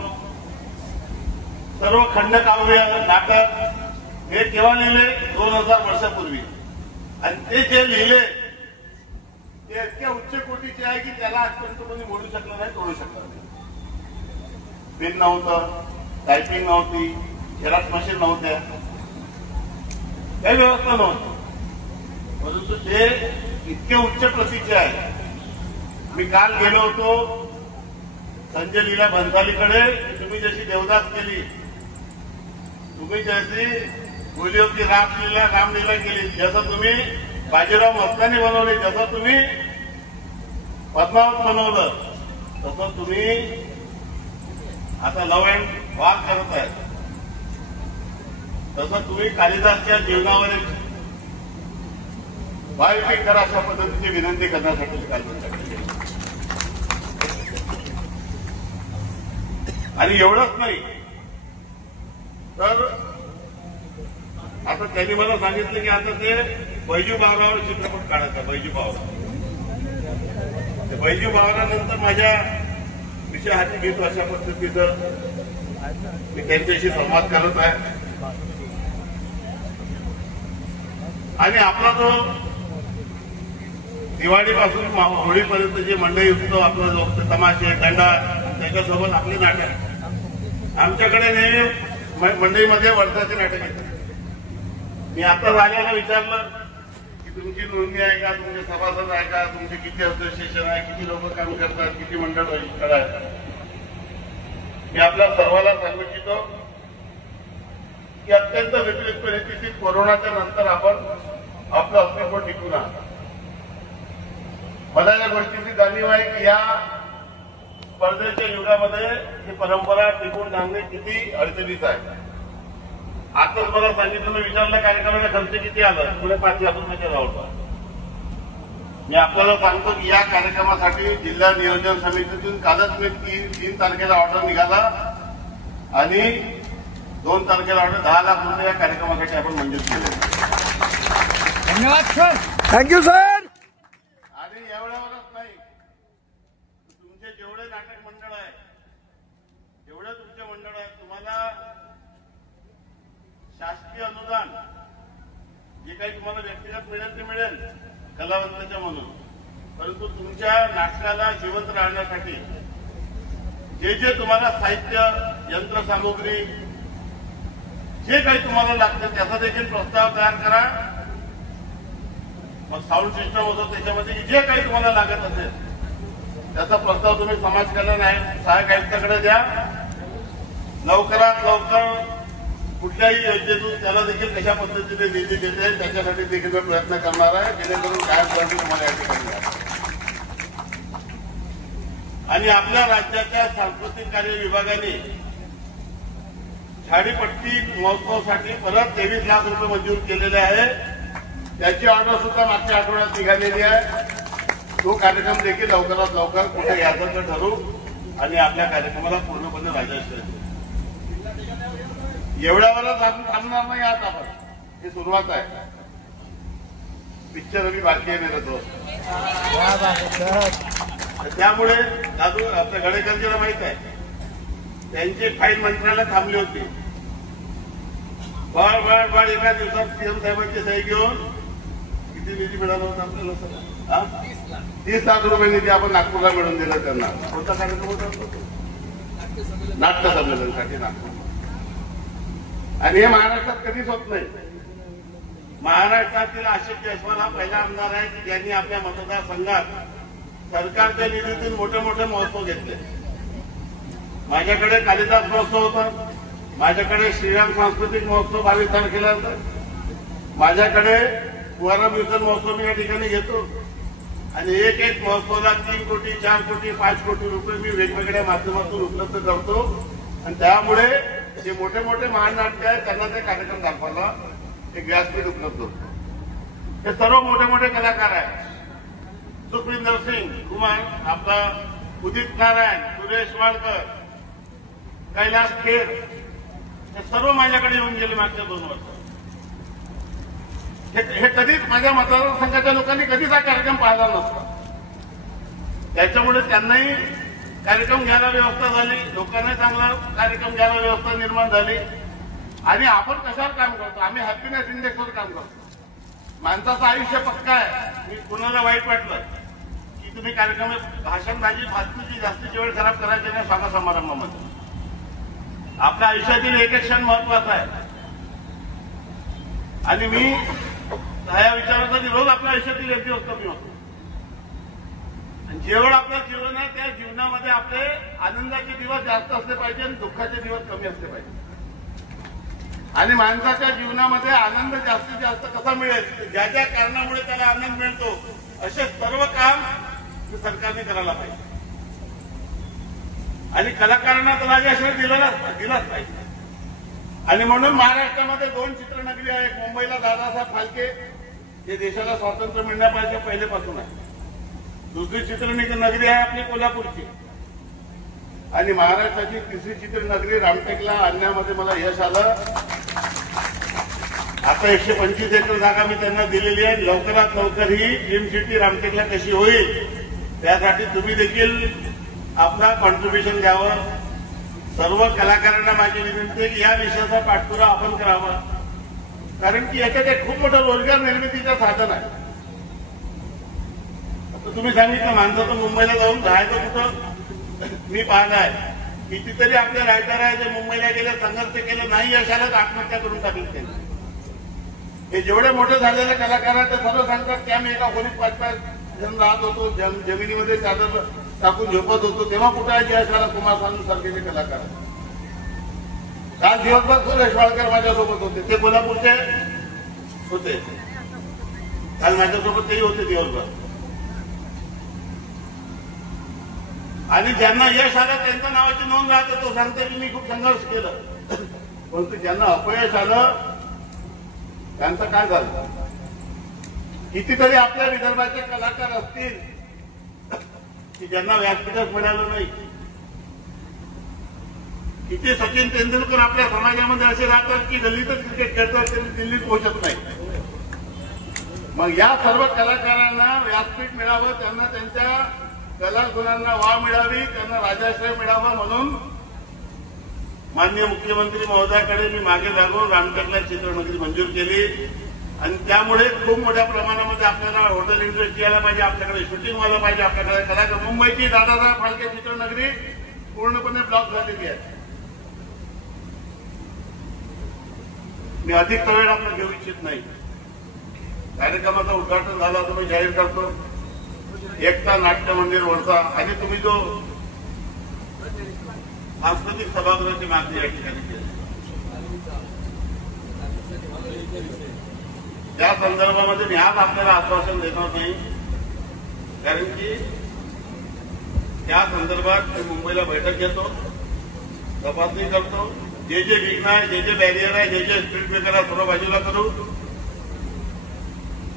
सर्व खंडकाव्य, नाटक हे केव्हा लिहिले? 2000 वर्षापूर्वी. आणि ते जे लिहिले ते इतक्या उच्च कोटीचे आहे की त्याला आजपर्यंत कोणी मोडू शकलं नाही, तोडू शकलं नाही. पेन नव्हतं, टायपिंग नव्हती, झेरॉक्स मशीन नव्हत्या, काही व्यवस्था नव्हती. परंतु ते इतके उच्च प्रतीचे आहे. मी काल गेलो होतो संजय लीला भन्सालीकडे. तुम्ही जशी देवदास केली, तुम्ही जशी बोली होती रामलीला केली, जसं तुम्ही बाजीराव मस्तानी बनवले, जसं तुम्ही पद्मावत बनवलं, तसं तुम्ही आता लव्ह अँड वॉर करत आहे. तसं तुम्ही कालिदासच्या जीवनावर एक बायोपिक करा अशा पद्धतीची विनंती करण्यासाठी काल तुमच्याकडे गेलो. आणि एवढंच नाही तर आता त्यांनी मला सांगितलं की आता ते बैजू बावरावर चित्रपट काढायचा. बैजू बावरा, बैजू बावरानंतर माझ्या विषय हाती घेतो अशा पद्धतीचं मी त्यांच्याशी संवाद करत आहे. आणि आपला जो दिवाळीपासून होळीपर्यंत जे मंडई उत्सव आपला जो तमाशे, गंडा, त्याच्यासोबत आपले नाटक. आमच्याकडे नेहमी मंडईमध्ये वर्षाचे नाटक येतात. मी आता झाल्याला विचारलं की तुमची नोंदणी आहे का, तुमचे सभासद आहे का, तुमचे किती असोसिएशन आहे, किती लोक काम करतात, किती मंडळ आहे. मी आपल्या सर्वांना सांगू इच्छितो की अत्यंत विपरीत परिस्थितीत कोरोनाच्या नंतर आपण आपलं अस्तित्व टिकून आहात. मला या गोष्टीची जाणीव आहे की या स्पर्धेच्या युगामध्ये ही परंपरा टिकून राहणे किती अडचणीच आहे. आताच मला सांगितलं, मी विचारलं कार्यक्रमाचा खर्च किती आला, पुढे 5 लाख रुपयाच्या जवळपास. मी आपल्याला सांगतो की या कार्यक्रमासाठी जिल्हा नियोजन समितीतून कालच मी 3 तारखेला ऑर्डर निघाला आणि 2 तारखेला ऑर्डर 10 लाख रुपये या कार्यक्रमासाठी आपण मंजूर केले. धन्यवाद सर. Thank you sir. आणि एवढ्यावरच नाही, तुमचे जेवढे नाटक मंडळ आहे, जेवढे तुमचे मंडळ आहे, तुम्हाला शासकीय अनुदान जे काही तुम्हाला व्यक्तिगत मिळेल ते मिळेल कलावंताच्या म्हणून. परंतु तुमच्या नाटकाला जिवंत राहण्यासाठी जे जे तुम्हाला साहित्य, यंत्रसामुग्री, जे काही तुम्हाला लागतं त्याचा देखील प्रस्ताव तयार करा. मग साऊंड सिस्टम होतं, त्याच्यामध्ये जे काही तुम्हाला लागत असेल त्याचा प्रस्ताव तुम्ही समाज कल्याण सहाय्यक आयुक्ताकडे द्या. लवकरात लवकर कुठल्याही योजनेतून त्याला देखील कशा पद्धतीने निधी देते त्याच्यासाठी देखील मी प्रयत्न करणार आहे, जेणेकरून कायमस्वरूपी तुम्हाला या ठिकाणी द्या. आणि आपल्या राज्याच्या सांस्कृतिक कार्य विभागाने झाडीपट्टी महोत्सवासाठी परत 23 लाख रुपये मंजूर केलेले आहे. त्याची ऑर्डर सुद्धा मागच्या आठवड्यात निघालेली आहे. तो कार्यक्रम देखील लवकरात लवकर कुठे याचं तर ठरू आणि आपल्या कार्यक्रमाला पूर्णपणे राजश्री. एवढ्यावरच आपण थांबणार नाही आहात. आपण ही सुरुवात आहे. पिक्चर अभी बाकी आहे मेरे दोस्त. त्यामुळे दादू आपल्या गडेकरजीला माहित आहे, त्यांची फाईल मंत्रालयात थांबली होती. बळ एका दिवसात सीएम साहेबांची सही घेऊन किती निधी मिळाला होता आपल्याला सगळं? 30 लाख रुपये निधी आपण नागपूरला मिळवून दिला त्यांना. कोणता कार्यक्रम होता? नाट्य संमेलनासाठी नागपूर. आणि हे महाराष्ट्रात कधीच होत नाही. महाराष्ट्रातील आशिष जयस्वाल हा पहिला आमदार आहे की ज्यांनी आपल्या मतदारसंघात सरकारच्या निधीतून मोठे मोठे महोत्सव घेतले. माझ्याकडे कालिदास महोत्सव होता, माझ्याकडे श्रीराम सांस्कृतिक महोत्सव 22 तारखेला होता, माझ्याकडे कुवारा मिशन महोत्सव मी या ठिकाणी घेतो आणि एक एक महोत्सवाला 3 कोटी 4 कोटी 5 कोटी रुपये मी वेगवेगळ्या माध्यमातून उपलब्ध करतो. आणि त्यामुळे जे मोठे मोठे महानाट्य आहेत त्यांना ते कार्यक्रम दाखवायला एक व्यासपीठ उपलब्ध होतं. हे सर्व मोठे मोठे कलाकार आहेत. सुखविंदर सिंग कुमार, आपला उदित नारायण, सुरेश वाडकर, कैलास खेर, हे सर्व माझ्याकडे येऊन गेले मागच्या 2 वर्षात. हे कधीच माझ्या मतदारसंघाच्या लोकांनी कधीच हा कार्यक्रम पाहिला नसता. त्याच्यामुळे त्यांनाही कार्यक्रम घ्यायला व्यवस्था झाली, लोकांना चांगला कार्यक्रम घ्यायला व्यवस्था निर्माण झाली. आणि आपण कशावर काम करतो? आम्ही हॅपीनेस इंडेक्सवर काम करतो. माणसाचं आयुष्य पक्का आहे. मी कुणाला वाईट वाटलं की तुम्ही कार्यक्रमात भाषणबाजी फालतूची जास्तीची वेळ खराब करायची नाही स्वागत समारंभामध्ये. आपल्या आयुष्यातील एक एक क्षण महत्वाचा आहे. आणि मी या विचारासाठी रोज आपल्या आयुष्यातील एक दिवस कमी होतो. आणि जेवढं आपलं जीवन आहे त्या जीवनामध्ये आपले आनंदाचे दिवस जास्त असले पाहिजे आणि दुःखाचे दिवस कमी असले पाहिजे. आणि माणसाच्या जीवनामध्ये आनंद जास्तीत जास्त कसा मिळेल, ज्या ज्या कारणामुळे त्याला आनंद मिळतो असे सर्व काम सरकारने करायला पाहिजे. आणि कलाकारांना तर राजाश्रय दिलाच पाहिजे. आणि म्हणून महाराष्ट्रामध्ये 2 चित्रनगरी आहे. एक मुंबईला दादासाहेब फाळके, जे देशाला स्वातंत्र्य मिळण्यापासून पहिलेपासून आहे. दुसरी चित्रनगरी आहे आपली कोल्हापूरची. आणि महाराष्ट्राची 3री चित्रनगरी रामटेकला आणण्यामध्ये मला यश आलं. आता 125 एकर जागा मी त्यांना दिलेली आहे. लवकरात लवकर ही ड्रीम सिटी रामटेकला कशी होईल त्यासाठी तुम्ही देखील आपला कॉन्ट्रीब्युशन द्यावं. सर्व कलाकारांना माझी विनंती आहे की या विषयाचा पाठपुरावा आपण करावा. कारण की याच्यात एक खूप मोठं रोजगार निर्मितीचं साधन आहे. आता तुम्ही सांगितलं माणसाचं मुंबईला जाऊन राहायचं कुठं, मी पाहिलं आहे. कितीतरी आपले रायटर आहे जे मुंबईला गेले, संघर्ष केलं, नाही यश आलं तर आत्महत्या करून टाकली त्यांनी. हे जेवढे मोठे झालेले कलाकार आहेत ते सर्व सांगतात की आम्ही एका खोलीत 5-5 जण राहत होतो, जमिनीमध्ये चादर टाकून झोपत होतो, तेव्हा कुठे आहे यश आला कुमार सानू सारखेचे कलाकार. काल दिवसभर सुरेश वाडकर माझ्यासोबत होते, ते कोल्हापूरचे होते. काल माझ्यासोबत तेही होते दिवसभर. आणि ज्यांना यश आलं त्यांच्या नावाची नोंद राहते. तो सांगते की मी खूप संघर्ष केलं. परंतु ज्यांना अपयश आलं त्यांचं काय झालं? कितीतरी आपल्या विदर्भाचे कलाकार असतील की ज्यांना व्यासपीठच मिळालं नाही. किती सचिन तेंडुलकर आपल्या समाजामध्ये असे राहतात की गल्लीतच क्रिकेट खेळतात, त्यांनी दिल्लीत पोहोचत नाही. मग या सर्व कलाकारांना व्यासपीठ मिळावं, त्यांना त्यांच्या कलागुणांना वाव मिळावी, त्यांना राजाश्रय मिळावा म्हणून माननीय मुख्यमंत्री महोदयाकडे मी मागे लागून रामटेकला चित्रनगरी मंजूर केली. आणि त्यामुळे खूप मोठ्या प्रमाणामध्ये आपल्याला हॉटेल इंडस्ट्री यायला पाहिजे, आपल्याकडे शूटिंग व्हायला पाहिजे. आपल्याकडे कलाकार मुंबईची दादासाहेब फाळके चित्रनगरी पूर्णपणे ब्लॉक झालेली आहे. मी अधिक वेळ आपण घेऊ इच्छित नाही. कार्यक्रमाचं उद्घाटन झालं असं मी जाहीर करतो. एकता नाट्य मंदिर वरचा आणि तुम्ही जो सांस्कृतिक सभागृहाची मागणी या ठिकाणी केली, त्या संदर्भामध्ये मी आज आपल्याला आश्वासन देणार नाही. कारण की त्या संदर्भात मी मुंबईला बैठक घेतो, तपासणी करतो. जे जे विघ्न आहे, जे जे बॅरियर आहे, जे जे स्पीड ब्रेकर आहे सर्व बाजूला करू.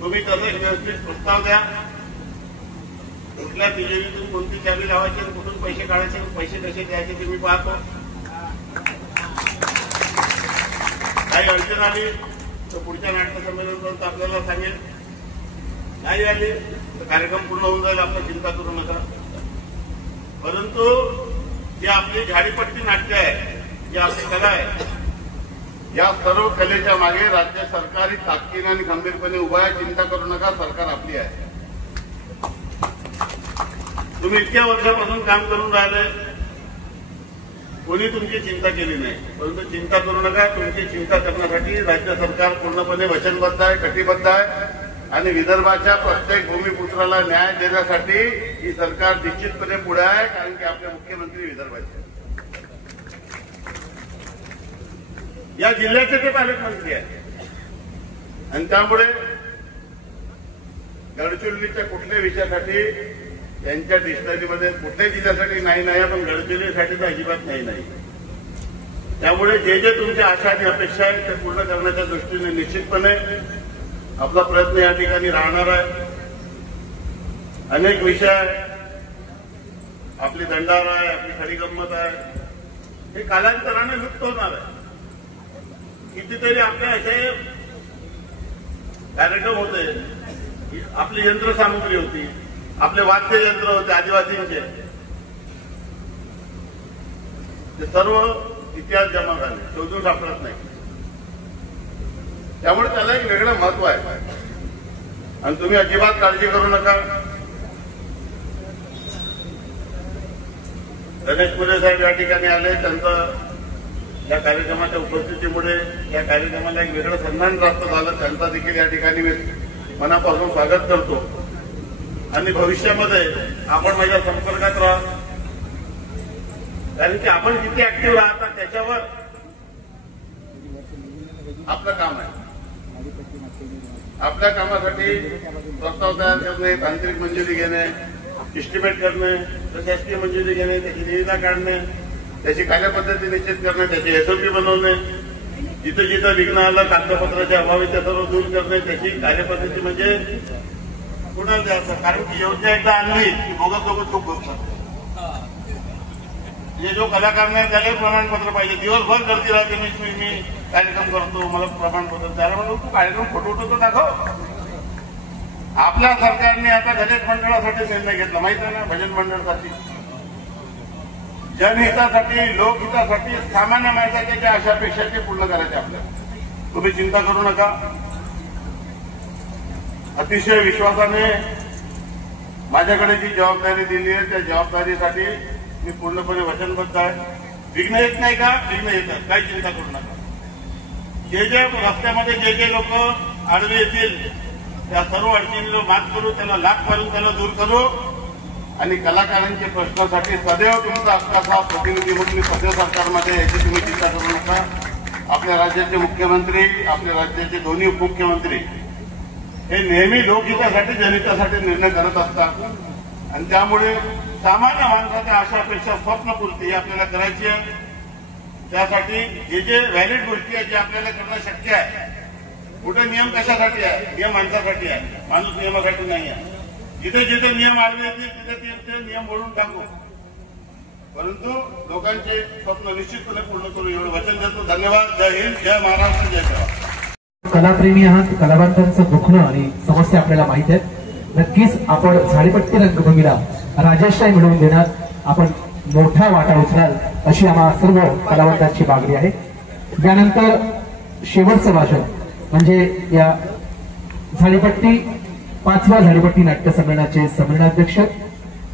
तुम्ही तसं व्यवस्थित प्रस्ताव द्या. कुठल्या तिजोरीतून कोणती चावी लावायची आणि कुठून पैसे काढायचे, पैसे कसे द्यायचे ते मी पाहतो. काही अडचण आली तर पुढच्या नाट्य संमेलनात आपल्याला सांगेल. नाही आली तर कार्यक्रम पूर्ण होऊन जाईल, आपण चिंता करू नका. परंतु जी आपली झाडीपट्टी नाट्य आहे, जी आपली कला आहे, या सर्व कलेच्या मागे राज्य सरकारही ताकदीने आणि खंबीरपणे उभा आहे. चिंता करू नका, सरकार आपली आहे. तुम्ही इतक्या वर्षापासून काम करून राहिले, कोणी तुमची चिंता केली नाही, परंतु चिंता करू नका. तुमची चिंता करण्यासाठी राज्य सरकार पूर्णपणे वचनबद्ध आहे, कटिबद्ध आहे आणि विदर्भाच्या प्रत्येक भूमिपुत्राला न्याय देण्यासाठी ही सरकार निश्चितपणे पुढे आहे. कारण की आपले मुख्यमंत्री विदर्भाचे, या जिल्ह्याचे ते पालकमंत्री आहेत आणि त्यामुळे गडचिरोलीच्या कुठल्याही विषयासाठी त्यांच्या डिक्शनरीमध्ये कुठल्याही जिल्ह्यासाठी नाही, पण गडचिरोलीसाठी तर अजिबात नाही. त्यामुळे जे जे तुमच्या आशा आणि अपेक्षा आहेत ते पूर्ण करण्याच्या दृष्टीने निश्चितपणे आपला प्रयत्न या ठिकाणी राहणार आहे. अनेक विषय आहे, आपली दंडार आहे, आपली खडी गंमत आहे, हे कालांतराने लुप्त होणार आहे. कितीतरी आपल्या असे कार्यक्रम होते, आपली यंत्रसामुग्री होती, आपले वाद्य यंत्र होते आदिवासींचे, ते सर्व इतिहास जमा झाले, शोधून सापडत नाही. त्यामुळे त्याला एक वेगळं महत्व आहे आणि तुम्ही अजिबात काळजी करू नका. गणेश मुले साहेब या ठिकाणी आले, त्यांचं या कार्यक्रमाच्या उपस्थितीमुळे या कार्यक्रमाला एक वेगळं सन्मान प्राप्त झालं. त्यांचा देखील या ठिकाणी मी मनापासून स्वागत करतो आणि भविष्यामध्ये आपण माझ्या संपर्कात राहा, कारण की आपण किती ऍक्टिव्ह राहतात त्याच्यावर आपलं काम आहे. आपल्या कामासाठी प्रस्ताव तयार करणे, तांत्रिक मंजुरी घेणे, इस्टिमेट करणे, प्रशासकीय मंजुरी घेणे, त्याची निविदा काढणे, त्याची कार्यपद्धती निश्चित करणे, त्याची एसओपी बनवणे, जिथं जिथं विघ्न आलं कागदपत्राच्या अभावी ते सर्व दूर करणे, त्याची कार्यपद्धती म्हणजे कुणाला द्यायचं. कारण की योजना एकदा आणली की दोघं चूक बघतात. म्हणजे जो कलाकार नाही त्याला प्रमाणपत्र पाहिजे. दिवसभर गर्दी राहते, मी कार्यक्रम करतो, मला प्रमाणपत्र, त्याला म्हणून तू कार्यक्रम फोटो उठवतो दाखव. आपल्या सरकारने आता गणेश मंडळासाठी निर्णय घेतला, माहित आहे ना, भजन मंडळासाठी, जनहितासाठी, लोकहितासाठी, सामान्य माणसाच्या ज्या आशा अपेक्षा ते पूर्ण करायचे आपल्याला. तुम्ही चिंता करू नका. अतिशय विश्वासाने माझ्याकडे जी जबाबदारी दिली आहे त्या जबाबदारीसाठी मी पूर्णपणे वचनबद्ध आहे. विघ्न येत नाही का? विघ्न येतात, काही चिंता करू नका. जे जे रस्त्यामध्ये जे जे लोक आडवे येतील त्या सर्व अडचणीला मात करू, त्यांना लाख मारून त्यांना दूर करू आणि कलाकारांच्या प्रश्नासाठी सदैव तुमचा असा प्रतिनिधी म्हणून सदैव सरकारमध्ये याची तुम्ही चिंता करू नका. आपल्या राज्याचे मुख्यमंत्री, आपल्या राज्याचे दोन्ही उपमुख्यमंत्री हे नेहमी लोकहितासाठी, जनहितासाठी निर्णय करत असतात आणि त्यामुळे सामान्य माणसाच्या आशा अपेक्षा, स्वप्नपूर्ती ही आपल्याला करायची आहे. त्यासाठी जे जे व्हॅलिड गोष्टी आहेत, जे आपल्याला करणं शक्य आहे. कुठे नियम कशासाठी आहे? नियम माणसासाठी आहे, माणूस नियमासाठी नाही आहे. जिथे जिथे नियम आडवे येतील तिथे ते नियम मोडून टाकू, परंतु लोकांचे स्वप्न निश्चितपणे पूर्ण करू एवढं वचन देतो. धन्यवाद. जय हिंद, जय महाराष्ट्र, जय सेवा. कलाप्रेमी आहात, कलावंतांचं दुखणं आणि समस्या आपल्याला माहित आहेत. नक्कीच आपण झाडीपट्टी रंगभूमीला राजेशशाही मिळवून देण्यात आपण मोठा वाटा उचलाल अशी आम्हा सर्व कलावंतांची मागणी आहे. यानंतर शेवटचं भाषण म्हणजे या झाडीपट्टी 5व्या झाडीपट्टी नाट्य संमेलनाचे संमेलनाध्यक्ष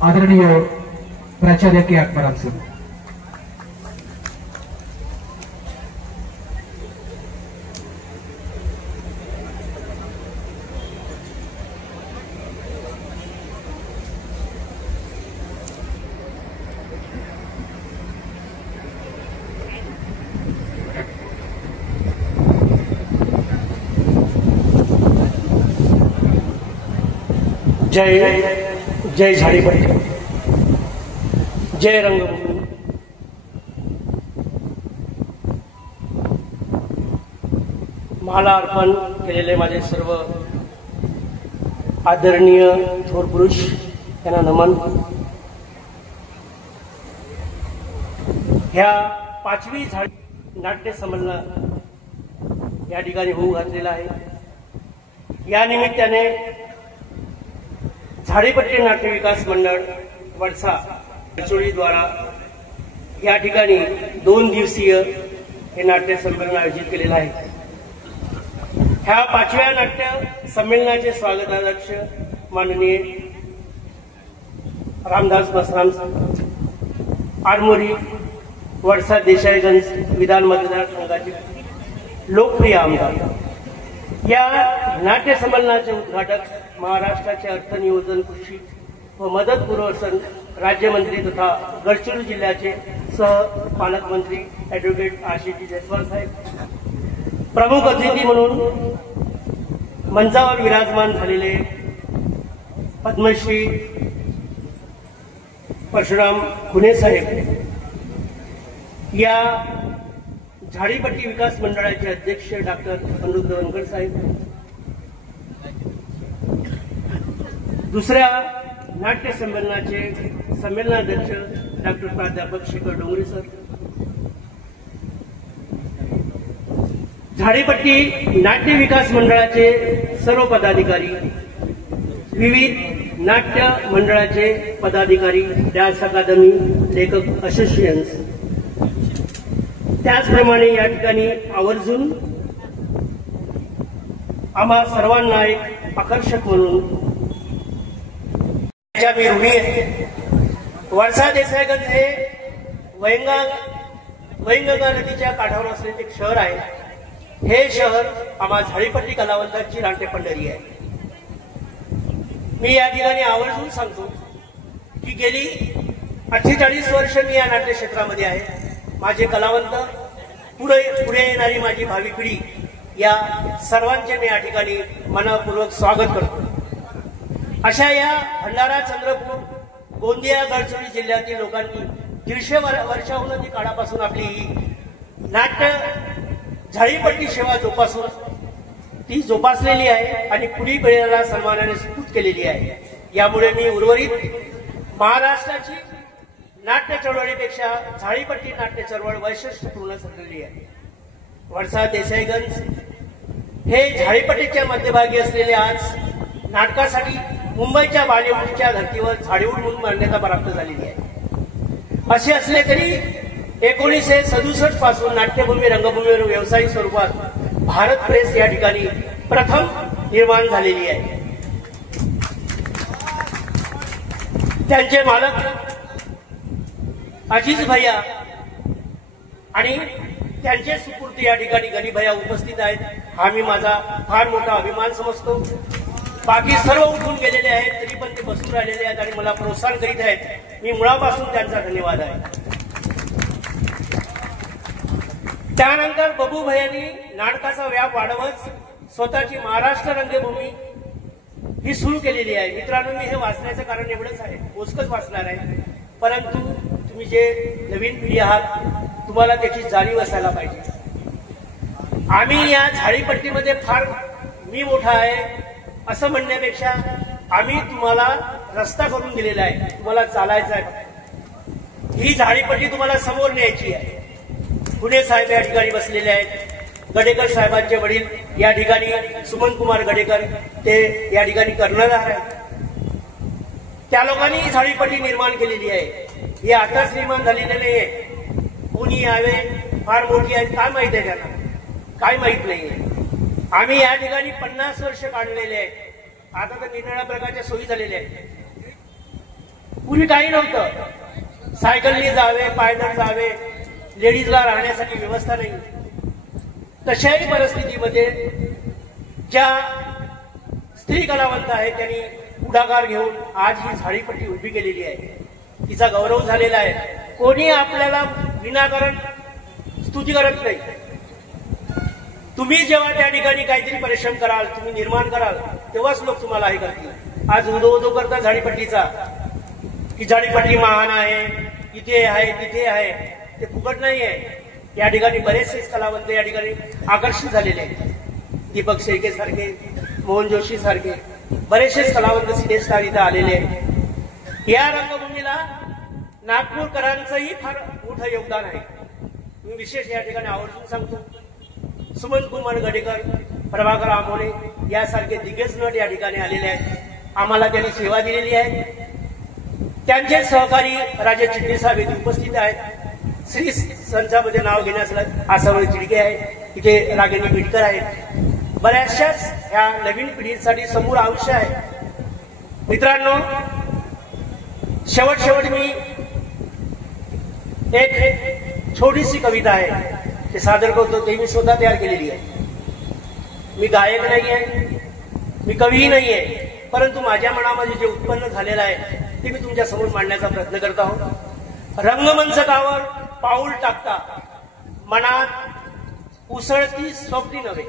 आदरणीय प्राचार्य के आत्माराम सर. जय जय झाडीपट्टी, जय रंगभूमी. माला अर्पण केलेले माझे सर्व आदरणीय थोर पुरुष यांना नमन. ह्या 5वी नाट्य संमेलन या ठिकाणी होऊ घातलेलं आहे. या निमित्ताने झाडीपट्टी नाट्य विकास मंडळ वडसा गडचिरोलीद्वारा या ठिकाणी 2 दिवसीय हे नाट्य संमेलन आयोजित केलेलं आहे. ह्या 5व्या नाट्य संमेलनाचे स्वागताध्यक्ष माननीय रामदास मसराम आडमोरी वडसा देसाईगंज विधान मतदारसंघाचे लोकप्रिय आमदार, या नाट्य संमेलनाचे उद्घाटक महाराष्ट्राचे अर्थ नियोजन, कृषी व मदत पुरवठा राज्यमंत्री तथा गडचिरोली जिल्ह्याचे सह पालकमंत्री ॲडव्होकेट आशिष जयस्वाल साहेब, प्रमुख अतिथी म्हणून मंचावर विराजमान झालेले पद्मश्री परशुराम खुने साहेब, या झाडीपट्टी विकास मंडळाचे अध्यक्ष डॉक्टर अनिरुद्ध वनकर साहेब, दुसऱ्या नाट्य संमेलनाचे संमेलनाध्यक्ष डॉक्टर प्राध्यापक शेखर डोंगरे सर, झाडीपट्टी नाट्य विकास मंडळाचे सर्व पदाधिकारी, विविध नाट्य मंडळाचे पदाधिकारी, डान्स अकादमी, लेखक असोसिएशन्स, त्याचप्रमाणे या ठिकाणी आवर्जून आम्हा सर्वांना एक आकर्षक म्हणून मी ऋणी आहे. वडसा देसाईगंज हे वैंगंगा नदीच्या काठावर असलेले एक शहर आहे. हे शहर आम्हा झाडीपट्टी कलावंतांची रानटी पंढरी आहे. मी या ठिकाणी आवर्जून सांगतो की गेली 48 वर्ष मी या नाट्य क्षेत्रामध्ये आहे. माझे कलावंत, पुढे येणारी माझी भावी पिढी, या सर्वांचे मी या ठिकाणी मनापूर्वक स्वागत करतो. अशा या भंडारा, चंद्रपूर, गोंदिया, गडचिरोली जिल्ह्यातील लोकांनी 150 वर्षाहून अधिक काळापासून आपली ही नाट्य झाडीपट्टी सेवा ती जोपासलेली आहे आणि पुढील पिढीला सन्मानाने स्फूर्त केलेली आहे. यामुळे मी उर्वरित महाराष्ट्राची नाट्य चळवळीपेक्षा झाडीपट्टी नाट्य चळवळ वैशिष्ट्यपूर्ण ठरलेली आहे. वडसा देसाईगंज हे झाडीपट्टीच्या मध्यभागी असलेले आज नाटकासाठी मुंबईच्या बॉलिवूडच्या धर्तीवर झाडीवूड म्हणून मान्यता प्राप्त झालेली आहे. असे असले तरी 1967 पासून नाट्यभूमी रंगभूमीवर व्यावसायिक स्वरूपात भारत प्रेस या ठिकाणी प्रथम निर्माण झालेली आहे. त्यांचे मालक अजीज भैया आणि त्यांचे सुपूर्ती या ठिकाणी गली भैया उपस्थित आहेत. हा मी माझा फार मोठा अभिमान समजतो. बाकी सर्व उठून गेलेले आहेत तरी पण ते बसून राहिलेले आहेत आणि मला प्रोत्साहन करीत आहेत. मी मुळापासून त्यांचा धन्यवाद आहे. त्यानंतर बबू भैयांनी नाटकाचा व्याप वाढवत स्वतःची महाराष्ट्र रंगभूमी ही सुरू केलेली आहे. मित्रांनो, मी हे वाचण्याचं कारण एवढंच आहे, मोजकच वाचणार आहे, परंतु तुम्ही जे नवीन पिढी आहात तुम्हाला त्याची जाणीव असायला पाहिजे. आम्ही या झाडीपट्टीमध्ये फार मी मोठा आहे असं म्हणण्यापेक्षा आम्ही तुम्हाला रस्ता करून दिलेला आहे, तुम्हाला चालायचं आहे. ही झाडीपट्टी तुम्हाला समोर न्यायची आहे. पुणे साहेब या ठिकाणी बसलेले आहेत. गडेकर साहेबांचे वडील या ठिकाणी सुमन कुमार गडेकर, ते या ठिकाणी कर्णधार आहेत. त्या लोकांनी ही झाडीपट्टी निर्माण केलेली आहे. ही आताच निर्माण झालेली नाहीये. कोणी यावे, फार मोठी आहे, काय माहित आहे त्यांना, काय माहित नाहीये. आम्ही या ठिकाणी 50 वर्ष काढलेले आहेत. आता तर निरनिराळ्या प्रकारच्या सोयी झालेल्या आहेत. पूर्वी काही नव्हतं. सायकलने जावे, पायदळ जावे, लेडीजला राहण्यासाठी व्यवस्था नाही. तशाही परिस्थितीमध्ये ज्या स्त्री कलावंत आहेत त्यांनी पुढाकार घेऊन आज ही झाडीपट्टी उभी केलेली आहे. तिचा गौरव झालेला आहे. कोणी आपल्याला विनाकारण स्तुती करत नाही. तुम्ही जेव्हा त्या ठिकाणी काहीतरी परिश्रम कराल, तुम्ही निर्माण कराल, तेव्हाच लोक तुम्हाला हे करतील. आज उदो करतात झाडीपट्टीचा, की झाडीपट्टी महान आहे, इथे आहे, तिथे आहे. ते फुकट नाही आहे. या ठिकाणी बरेचसे कलावंत या ठिकाणी आकर्षित झालेले आहेत. दीपक शेळके सारखे, मोहन जोशी सारखे बरेचसे कलावंत सिनेस्टार इथं आलेले आहेत. या रंगभूमीला नागपूरकरांचंही फार मोठं योगदान आहे. मी विशेष या ठिकाणी आवर्जून सांगतो, सुमन कुमार गडेकर, प्रभाकर आमोणे यासारखे दिग्गज नट या ठिकाणी आलेले आहेत. आम्हाला त्यांनी सेवा दिलेली आहे. त्यांचे सहकारी राजे चिडके साहेब येथे उपस्थित आहेत. श्री संचामध्ये नाव घेण्यास आसावळी चिडके आहे, इथे रागिनी बिडकर आहेत. बऱ्याचशाच ह्या नवीन पिढीसाठी समोर आयुष्य आहे. मित्रांनो, शेवट मी एक छोटीशी कविता आहे ते सादर करतो, ते मी स्वतः तयार केलेली आहे. मी गायक नाही आहे, मी कवीही नाही आहे, परंतु माझ्या मनामध्ये जे उत्पन्न झालेलं आहे ते मी तुमच्या समोर मांडण्याचा प्रयत्न करत आहोत. रंगमंचकावर पाऊल टाकता मनात उसळती स्वप्नी नव्हे.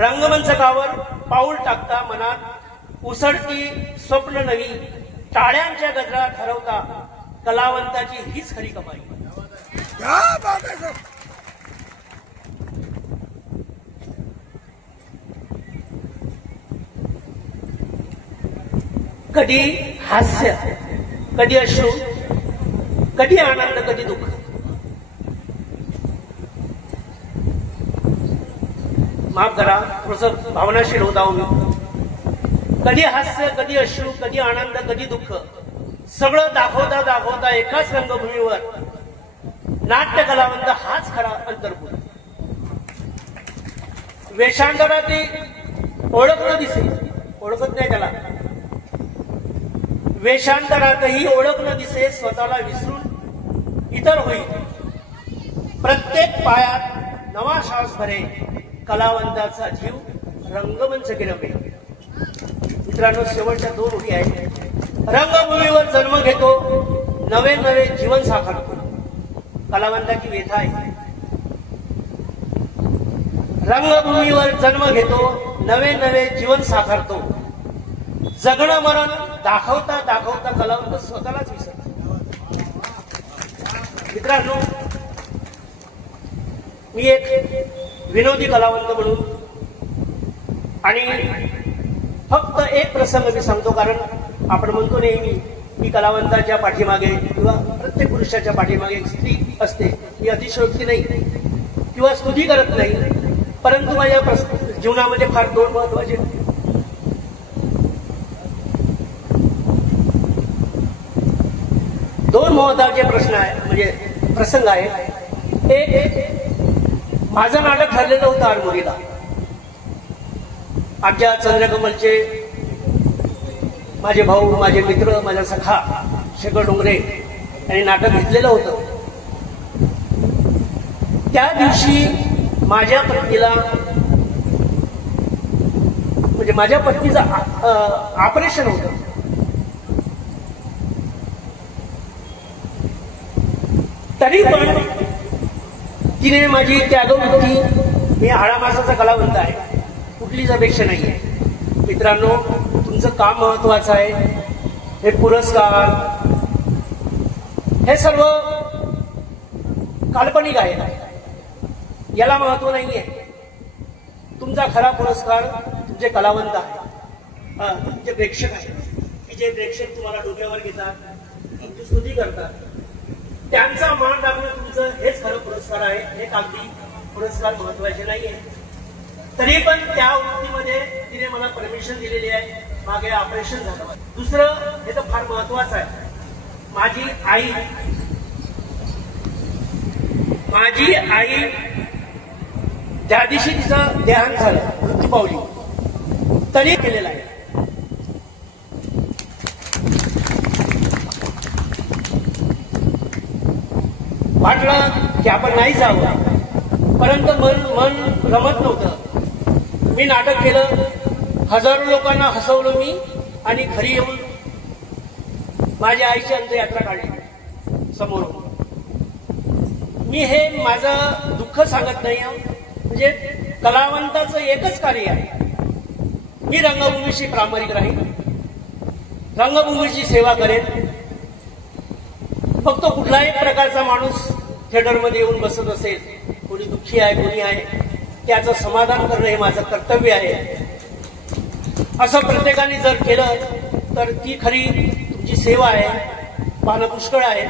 रंगमंचकावर पाऊल टाकता मनात उसळती स्वप्न नवी. टाळ्यांच्या गजरात हरवता कलावंताची हीच खरी कमाई. क्या बात है सर. कधी हास्य, कधी अश्रू, कधी आनंद, कधी दुःख. माफ करा, थोडस भावनाशील होत आहो मी. कधी हास्य, कधी अश्रू, कधी आनंद, कधी दुःख, सगळं दाखवता दाखवता एकाच रंगभूमीवर नाट्य कलावंत हाच खरा अंतर्भूत. वेषांतराती ओळख न दिसे, ओळखत नाही त्याला. वेषांतरातही ओळख न दिसे, स्वतःला विसरून इतर होईल. प्रत्येक पायात नवा श्वास भरे, कलावंताचा जीव रंगमंच गिरवे. मित्रांनो, शेवटच्या 2 ओळी आहेत. रंगभूमीवर जन्म घेतो, नवे नवे जीवन साकारतो. कलावंताची व्यथा आहे. रंगभूमीवर जन्म घेतो, नवे नवे जीवन साकारतो. जगणं मरण दाखवता दाखवता कलावंत स्वतःलाच विसरतो. मित्रांनो, मी एक विनोदी कलावंत म्हणून आणि फक्त एक प्रसंग मी सांगतो, कारण आपण म्हणतो नेहमी की कलावंताच्या पाठीमागे किंवा प्रत्येक पुरुषाच्या पाठीमागे एक स्त्री असते. ही अतिशयोक्ती नाही किंवा स्तुती करत नाही, परंतु माझ्या जीवनामध्ये फार 2 महत्वाचे प्रश्न आहे, म्हणजे प्रसंग आहे. एक, माझं नाटक ठरलेलं होतं आरमोरीला. आमच्या चंद्रकमलचे माझे भाऊ, माझे मित्र, माझा सखा शेखर डोंगरे यांनी नाटक घेतलेलं होतं. त्या दिवशी माझ्या पत्नीला, म्हणजे माझ्या पत्नीचं ऑपरेशन होतं. तरी पण तिने माझी त्यागवृत्ती, मी हाडामासाचा कलावंत आहे, कुठलीच अपेक्षा नाहीये. मित्रांनो, तुमचं काम महत्वाचं आहे. हे पुरस्कार हे सर्व काल्पनिक आहे, याला महत्व नाहीये. तुमचा खरा पुरस्कार तुमचे कलावंत आहे, तुमचे प्रेक्षक आहेत, की जे प्रेक्षक तुम्हाला डोक्यावर घेतात, तुमची स्तुती करतात. त्यांचा मान राखणं तुमचं हेच खरं पुरस्कार आहे. हे कागदी पुरस्कार महत्वाचे नाहीये. तरी पण त्या वृत्तीमध्ये तिने मला परमिशन दिलेली आहे. मागे ऑपरेशन झालं. दुसरं, हे तर फार महत्वाचं आहे, माझी आई ज्या दिवशी तिचं देहांत झालं, मृत्यू पावली, तरी केलेलं आहे. वाटलं की आपण नाही जावं, परंतु मन रमत नव्हतं. मी नाटक केलं, हजारो लोकांना हसवलं मी, आणि घरी येऊन माझ्या आईची अंत्ययात्रा काढली समोर. मी हे माझं दुःख सांगत नाही, म्हणजे कलावंताचं एकच कार्य आहे. मी रंगभूमीशी प्रामाणिक राहीन, रंगभूमीची सेवा करेन. फक्त कुठलाही प्रकारचा माणूस थिएटरमध्ये येऊन बसत असेल, कोणी दुःखी आहे, कोणी आहे, त्याचं समाधान करणं हे माझं कर्तव्य आहे. असं प्रत्येकाने जर केलं तर ती खरी तुमची सेवा आहे. पानं पुष्कळ आहे,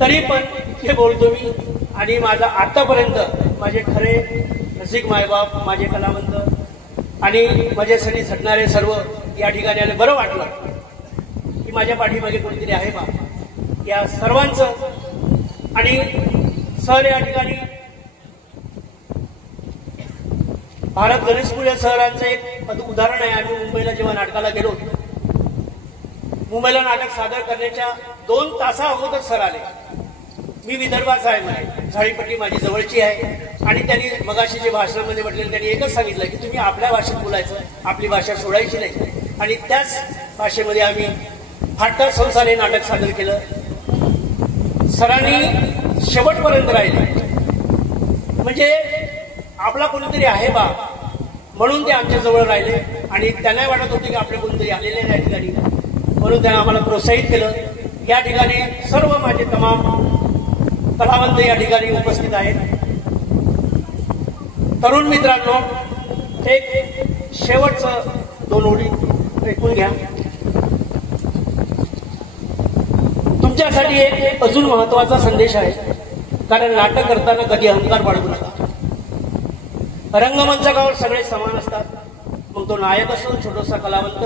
तरी पण हे बोलतो मी. आणि माझा आतापर्यंत माझे खरे रसिक मायबाप, माझे कलावंत आणि माझ्यासाठी झटणारे सर्व या ठिकाणी आले. बरं वाटलं की माझ्या पाठीमागे कोणीतरी आहे बा. या सर्वांचं आणि सर या ठिकाणी भारत गणेशपुरे सरांचं एक उदाहरण आहे. आम्ही मुंबईला जेव्हा नाटकाला गेलो, मुंबईला नाटक सादर करण्याच्या 2 तासा अगोदर सर आले. मी विदर्भाचा आहे म्हणे, झाडीपट्टी माझी जवळची आहे. आणि त्यांनी मगाशी जे भाषणामध्ये म्हटलेलं त्यांनी एकच सांगितलं की तुम्ही आपल्या भाषेत बोलायचं, आपली भाषा सोडायची नाही. आणि त्याच भाषेमध्ये आम्ही फाटकर संसार हे नाटक सादर केलं. सरांनी शेवटपर्यंत राहिले, म्हणजे आपला कोणीतरी आहे बा म्हणून ते आमच्या जवळ राहिले. आणि त्यांना वाटत होते की आपले कोणीतरी आलेले आहे या ठिकाणी, म्हणून त्यांना आम्हाला प्रोत्साहित केलं. या ठिकाणी सर्व माझे तमाम कलावंत या ठिकाणी उपस्थित आहेत. तरुण मित्रांनो, एक शेवटचं 2 ओळी ऐकून घ्या. तुमच्यासाठी एक अजून महत्वाचा संदेश आहे, कारण नाटक करताना कधी अहंकार बाळगू नका. रंगमंचावर सगळे समान असतात, मग तो नायक असो, छोटासा कलावंत,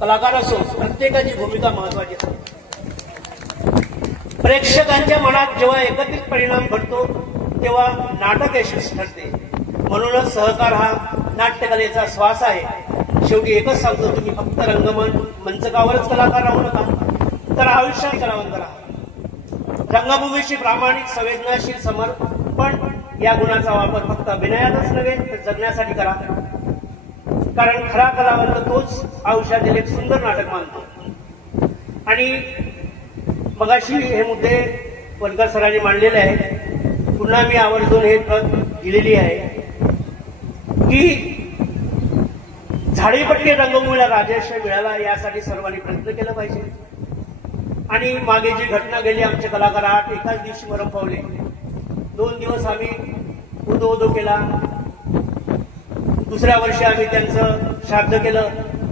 कलाकार असो, प्रत्येकाची भूमिका महत्वाची असते. प्रेक्षकांच्या मनात जेव्हा एकत्रित परिणाम घडतो तेव्हा नाटक यशस्वी ठरते. म्हणूनच सहकार हा नाट्यकलेचा श्वास आहे. शेवटी एकच सांगतो, तुम्ही फक्त मंचकावरच कलाकार राहू नका, तर आयुष्यात कलावंत राहा. रंगभूमीशी प्रामाणिक, संवेदनाशील समर्पण या गुणाचा वापर फक्त अभिनयातच नव्हे तर जगण्यासाठी करा. कारण खरा कलावंत तोच आयुष्यातील एक सुंदर नाटक मानतो. आणि मगाशी हे मुद्दे वनकर सरांनी मांडलेले आहेत. पुन्हा मी आवर्जून हे प्रत दिलेली आहे की झाडीपट्टी रंगभूमीला राजश्री मिळाला यासाठी सर्वांनी प्रयत्न केला पाहिजे. आणि मागे जी घटना गेली, आमचे कलाकार 8 एकाच दिवशी मरण पावले. 2 दिवस आम्ही उदो केला. दुसऱ्या वर्षी आम्ही त्यांचं श्राद्ध केलं.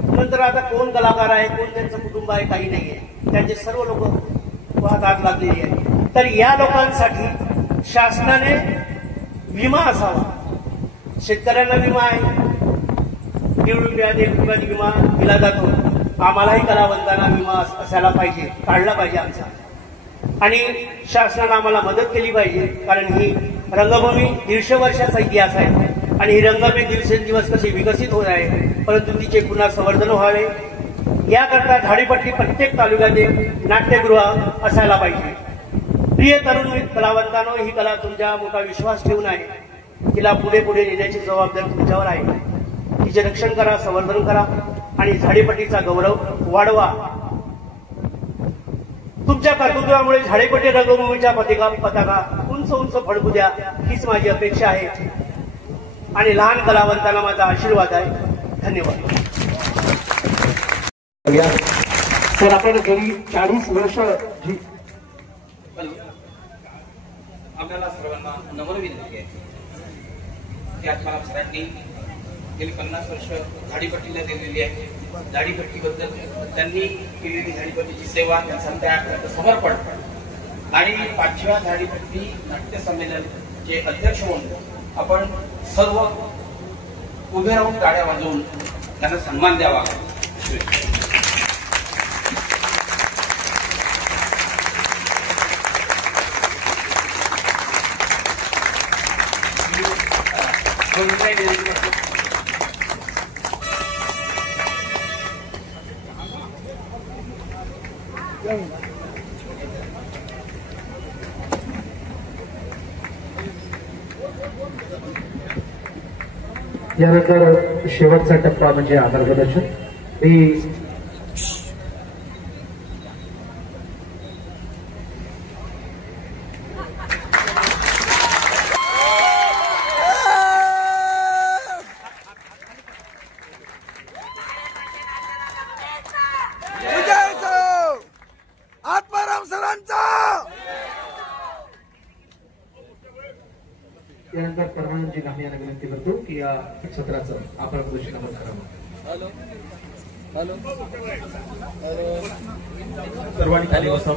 नंतर आता कोण कलाकार आहे, कोण त्यांचं कुटुंब आहे, काही नाहीये. त्यांचे सर्व लोक हातात लागलेली आहे. तर या लोकांसाठी शासनाने विमा असावा. शेतकऱ्यांना विमा आहे, निवडणुकीआधी विमा दिला जातो. आम्हालाही कलावंतांना विमा असायला पाहिजे, काढला पाहिजे आमचा. आणि शासनाने आम्हाला मदत केली पाहिजे, कारण ही रंगभूमी 150 वर्षाचा इतिहास आहे. आणि ही रंगभूमी दिवसेंदिवस कशी विकसित होत आहे, परंतु तिचे पुन्हा संवर्धन व्हावे याकरता झाडीपट्टी प्रत्येक तालुक्यात एक नाट्यगृह असायला पाहिजे. प्रिय तरुण कलावंतांनो, ही कला तुमच्या मोठा विश्वास ठेवून आहे. तिला पुढे नेण्याची जबाबदारी तुमच्यावर आहे. तिचे रक्षण करा, संवर्धन करा आणि झाडीपट्टीचा गौरव वाढवा. तुमच्या कर्तृत्वामुळे झाडीपट्टी रंगभूमीच्या पताका उंच फडकू द्या, हीच माझी अपेक्षा आहे. आणि लहान कलावंतांना माझा आशीर्वाद आहे. धन्यवाद. तर आपण गेली 40 वर्ष जी आपल्याला सर्वांना नम्र विनंती आहे की आत्माराम सरांनी गेली 50 वर्ष झाडीपट्टीला दिलेली आहे. झाडीपट्टीबद्दल त्यांनी केलेली झाडीपट्टीची सेवा, त्यांचा त्याग, त्यांचं समर्पण आणि 5व्या झाडीपट्टी नाट्य संमेलनचे अध्यक्ष म्हणून आपण सर्व उभे राहून टाळ्या वाजवून त्यांना सन्मान द्यावा. यानंतर शेवटचा टप्पा म्हणजे आभार प्रदर्शन. आत्माराम सरांचा. यानंतर परमानंदजी गामे यांना विनंती करतो की या सत्राचं आपण प्रदर्शन आपण करावं. सर्वांनी खाली बसावं.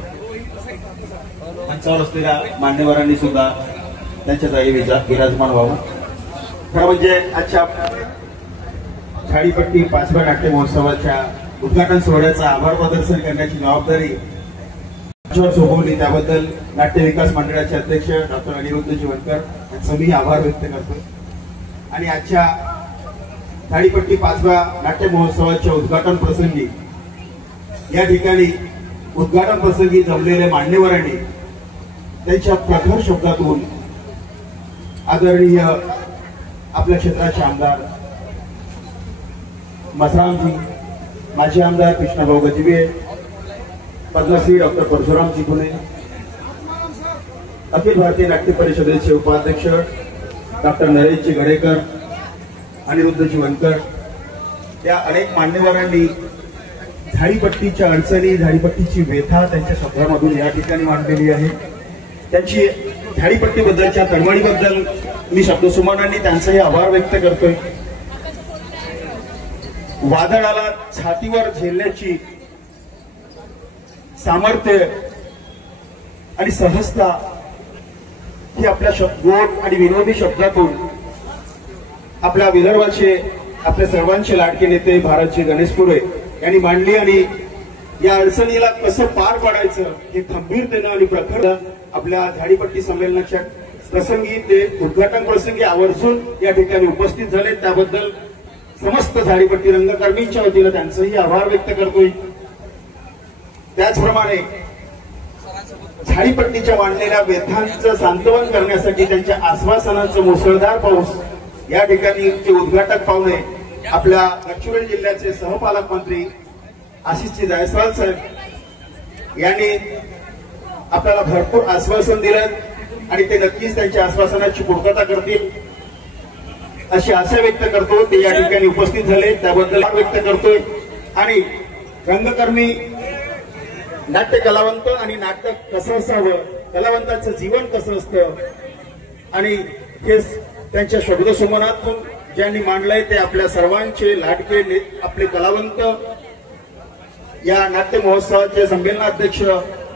मंचावर असलेल्या मान्यवरांनी सुद्धा त्यांच्या जागी विराजमान व्हावं. खरं म्हणजे आजच्या झाडीपट्टी 5व्या नाट्य महोत्सवाच्या उद्घाटन सोहळ्याचा आभार प्रदर्शन करण्याची जबाबदारी सोपवली. त्याबद्दल नाट्य विकास मंडळाचे अध्यक्ष डॉक्टर अनिरुद्धजी वनकर यांचा मी आभार व्यक्त करतो. आणि आजच्या झाडीपट्टी 5व्या नाट्य महोत्सवाच्या उद्घाटन प्रसंगी या ठिकाणी उद्घाटन प्रसंगी जमलेल्या मान्यवरांनी त्यांच्या प्रखर शब्दातून आदरणीय आपल्या क्षेत्राचे आमदार मसरामजी, माजी आमदार कृष्णाभाऊ गजबे, पद्मश्री डॉक्टर परशुरामजी पुणे, अखिल भारतीय नाट्य परिषदेचे उपाध्यक्ष डॉक्टर नरेशजी गडेकर, अनिरुद्धजी वनकर, या अनेक मान्यवरांनी झाडीपट्टीच्या अडचणी, झाडीपट्टीची व्यथा त्यांच्या शब्दामधून या ठिकाणी मांडलेली आहे. त्यांची झाडीपट्टीबद्दलच्या तळमळीबद्दल मी शब्दसुमनांनी त्यांचाही आभार व्यक्त करतोय. वादळाला छातीवर झेलण्याची सामर्थ्य आणि सहजता ही आपल्या गोड आणि विनोदी शब्दातून आपल्या विदर्भाचे, आपल्या सर्वांचे लाडके नेते भारतजी गणेशपुरे यांनी मांडली आणि या अडचणीला कसं पार पाडायचं हे खंबीरतेनं आणि प्रखर आपल्या झाडीपट्टी संमेलनाच्या प्रसंगी, ते उद्घाटन प्रसंगी आवर्जून या ठिकाणी उपस्थित झाले. त्याबद्दल समस्त झाडीपट्टी रंगकर्मींच्या वतीनं त्यांचंही आभार व्यक्त करतोय. त्याचप्रमाणे झाडीपट्टीच्या मांडलेल्या व्यथांचं सांत्वन करण्यासाठी त्यांच्या आश्वासनाचं मुसळधार पाऊस या ठिकाणी उद्घाटक पाहुणे आपल्या गडचिरोली जिल्ह्याचे सहपालकमंत्री आशिषजी जायस्वाल साहेब यांनी आपल्याला भरपूर आश्वासन दिलं आणि ते नक्कीच त्यांच्या आश्वासनाची पूर्तता करतील अशी आशा व्यक्त करतो. ते या ठिकाणी उपस्थित झाले त्याबद्दल व्यक्त करतोय. आणि रंगकर्मी, नाट्य कलावंत आणि नाटक कसं असावं, कलावंताचं जीवन कसं असतं आणि हे त्यांच्या शब्दसुमनातून ज्यांनी मांडलंय ते आपल्या सर्वांचे लाडके आपले कलावंत, या नाट्य महोत्सवाचे संमेलनाध्यक्ष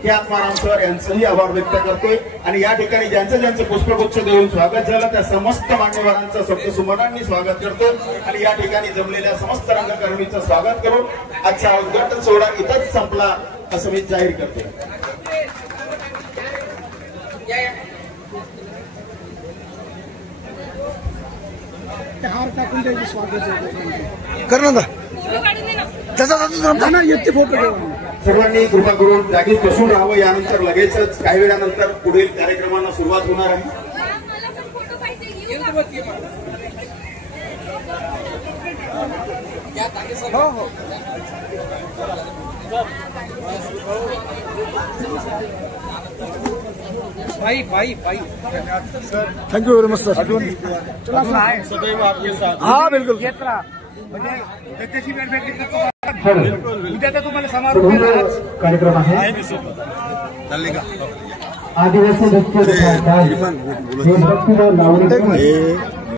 के आत्माराम सर यांचंही आभार व्यक्त करतोय. आणि या ठिकाणी ज्यांचं पुष्पगुच्छ देऊन स्वागत झालं त्या समस्त मान्यवरांचं शब्दसुमनांनी स्वागत करतो आणि या ठिकाणी जमलेल्या समस्त रंगकर्मीचं स्वागत करून आजचा उद्घाटन सोहळा इथंच संपला असं मी जाहीर करतो. हार टाकून द्यायचे स्वागत कर ना त्याचा येते फोटो घेऊन सर्वांनी कृपा करून जागीच बसून राहावं. यानंतर लगेचच काही वेळानंतर पुढील कार्यक्रमांना सुरुवात होणार आहे. हो थँक्यू व्हेरी मच सर. हा बिलकुल कार्यक्रम आहे आदिवासी नृत्य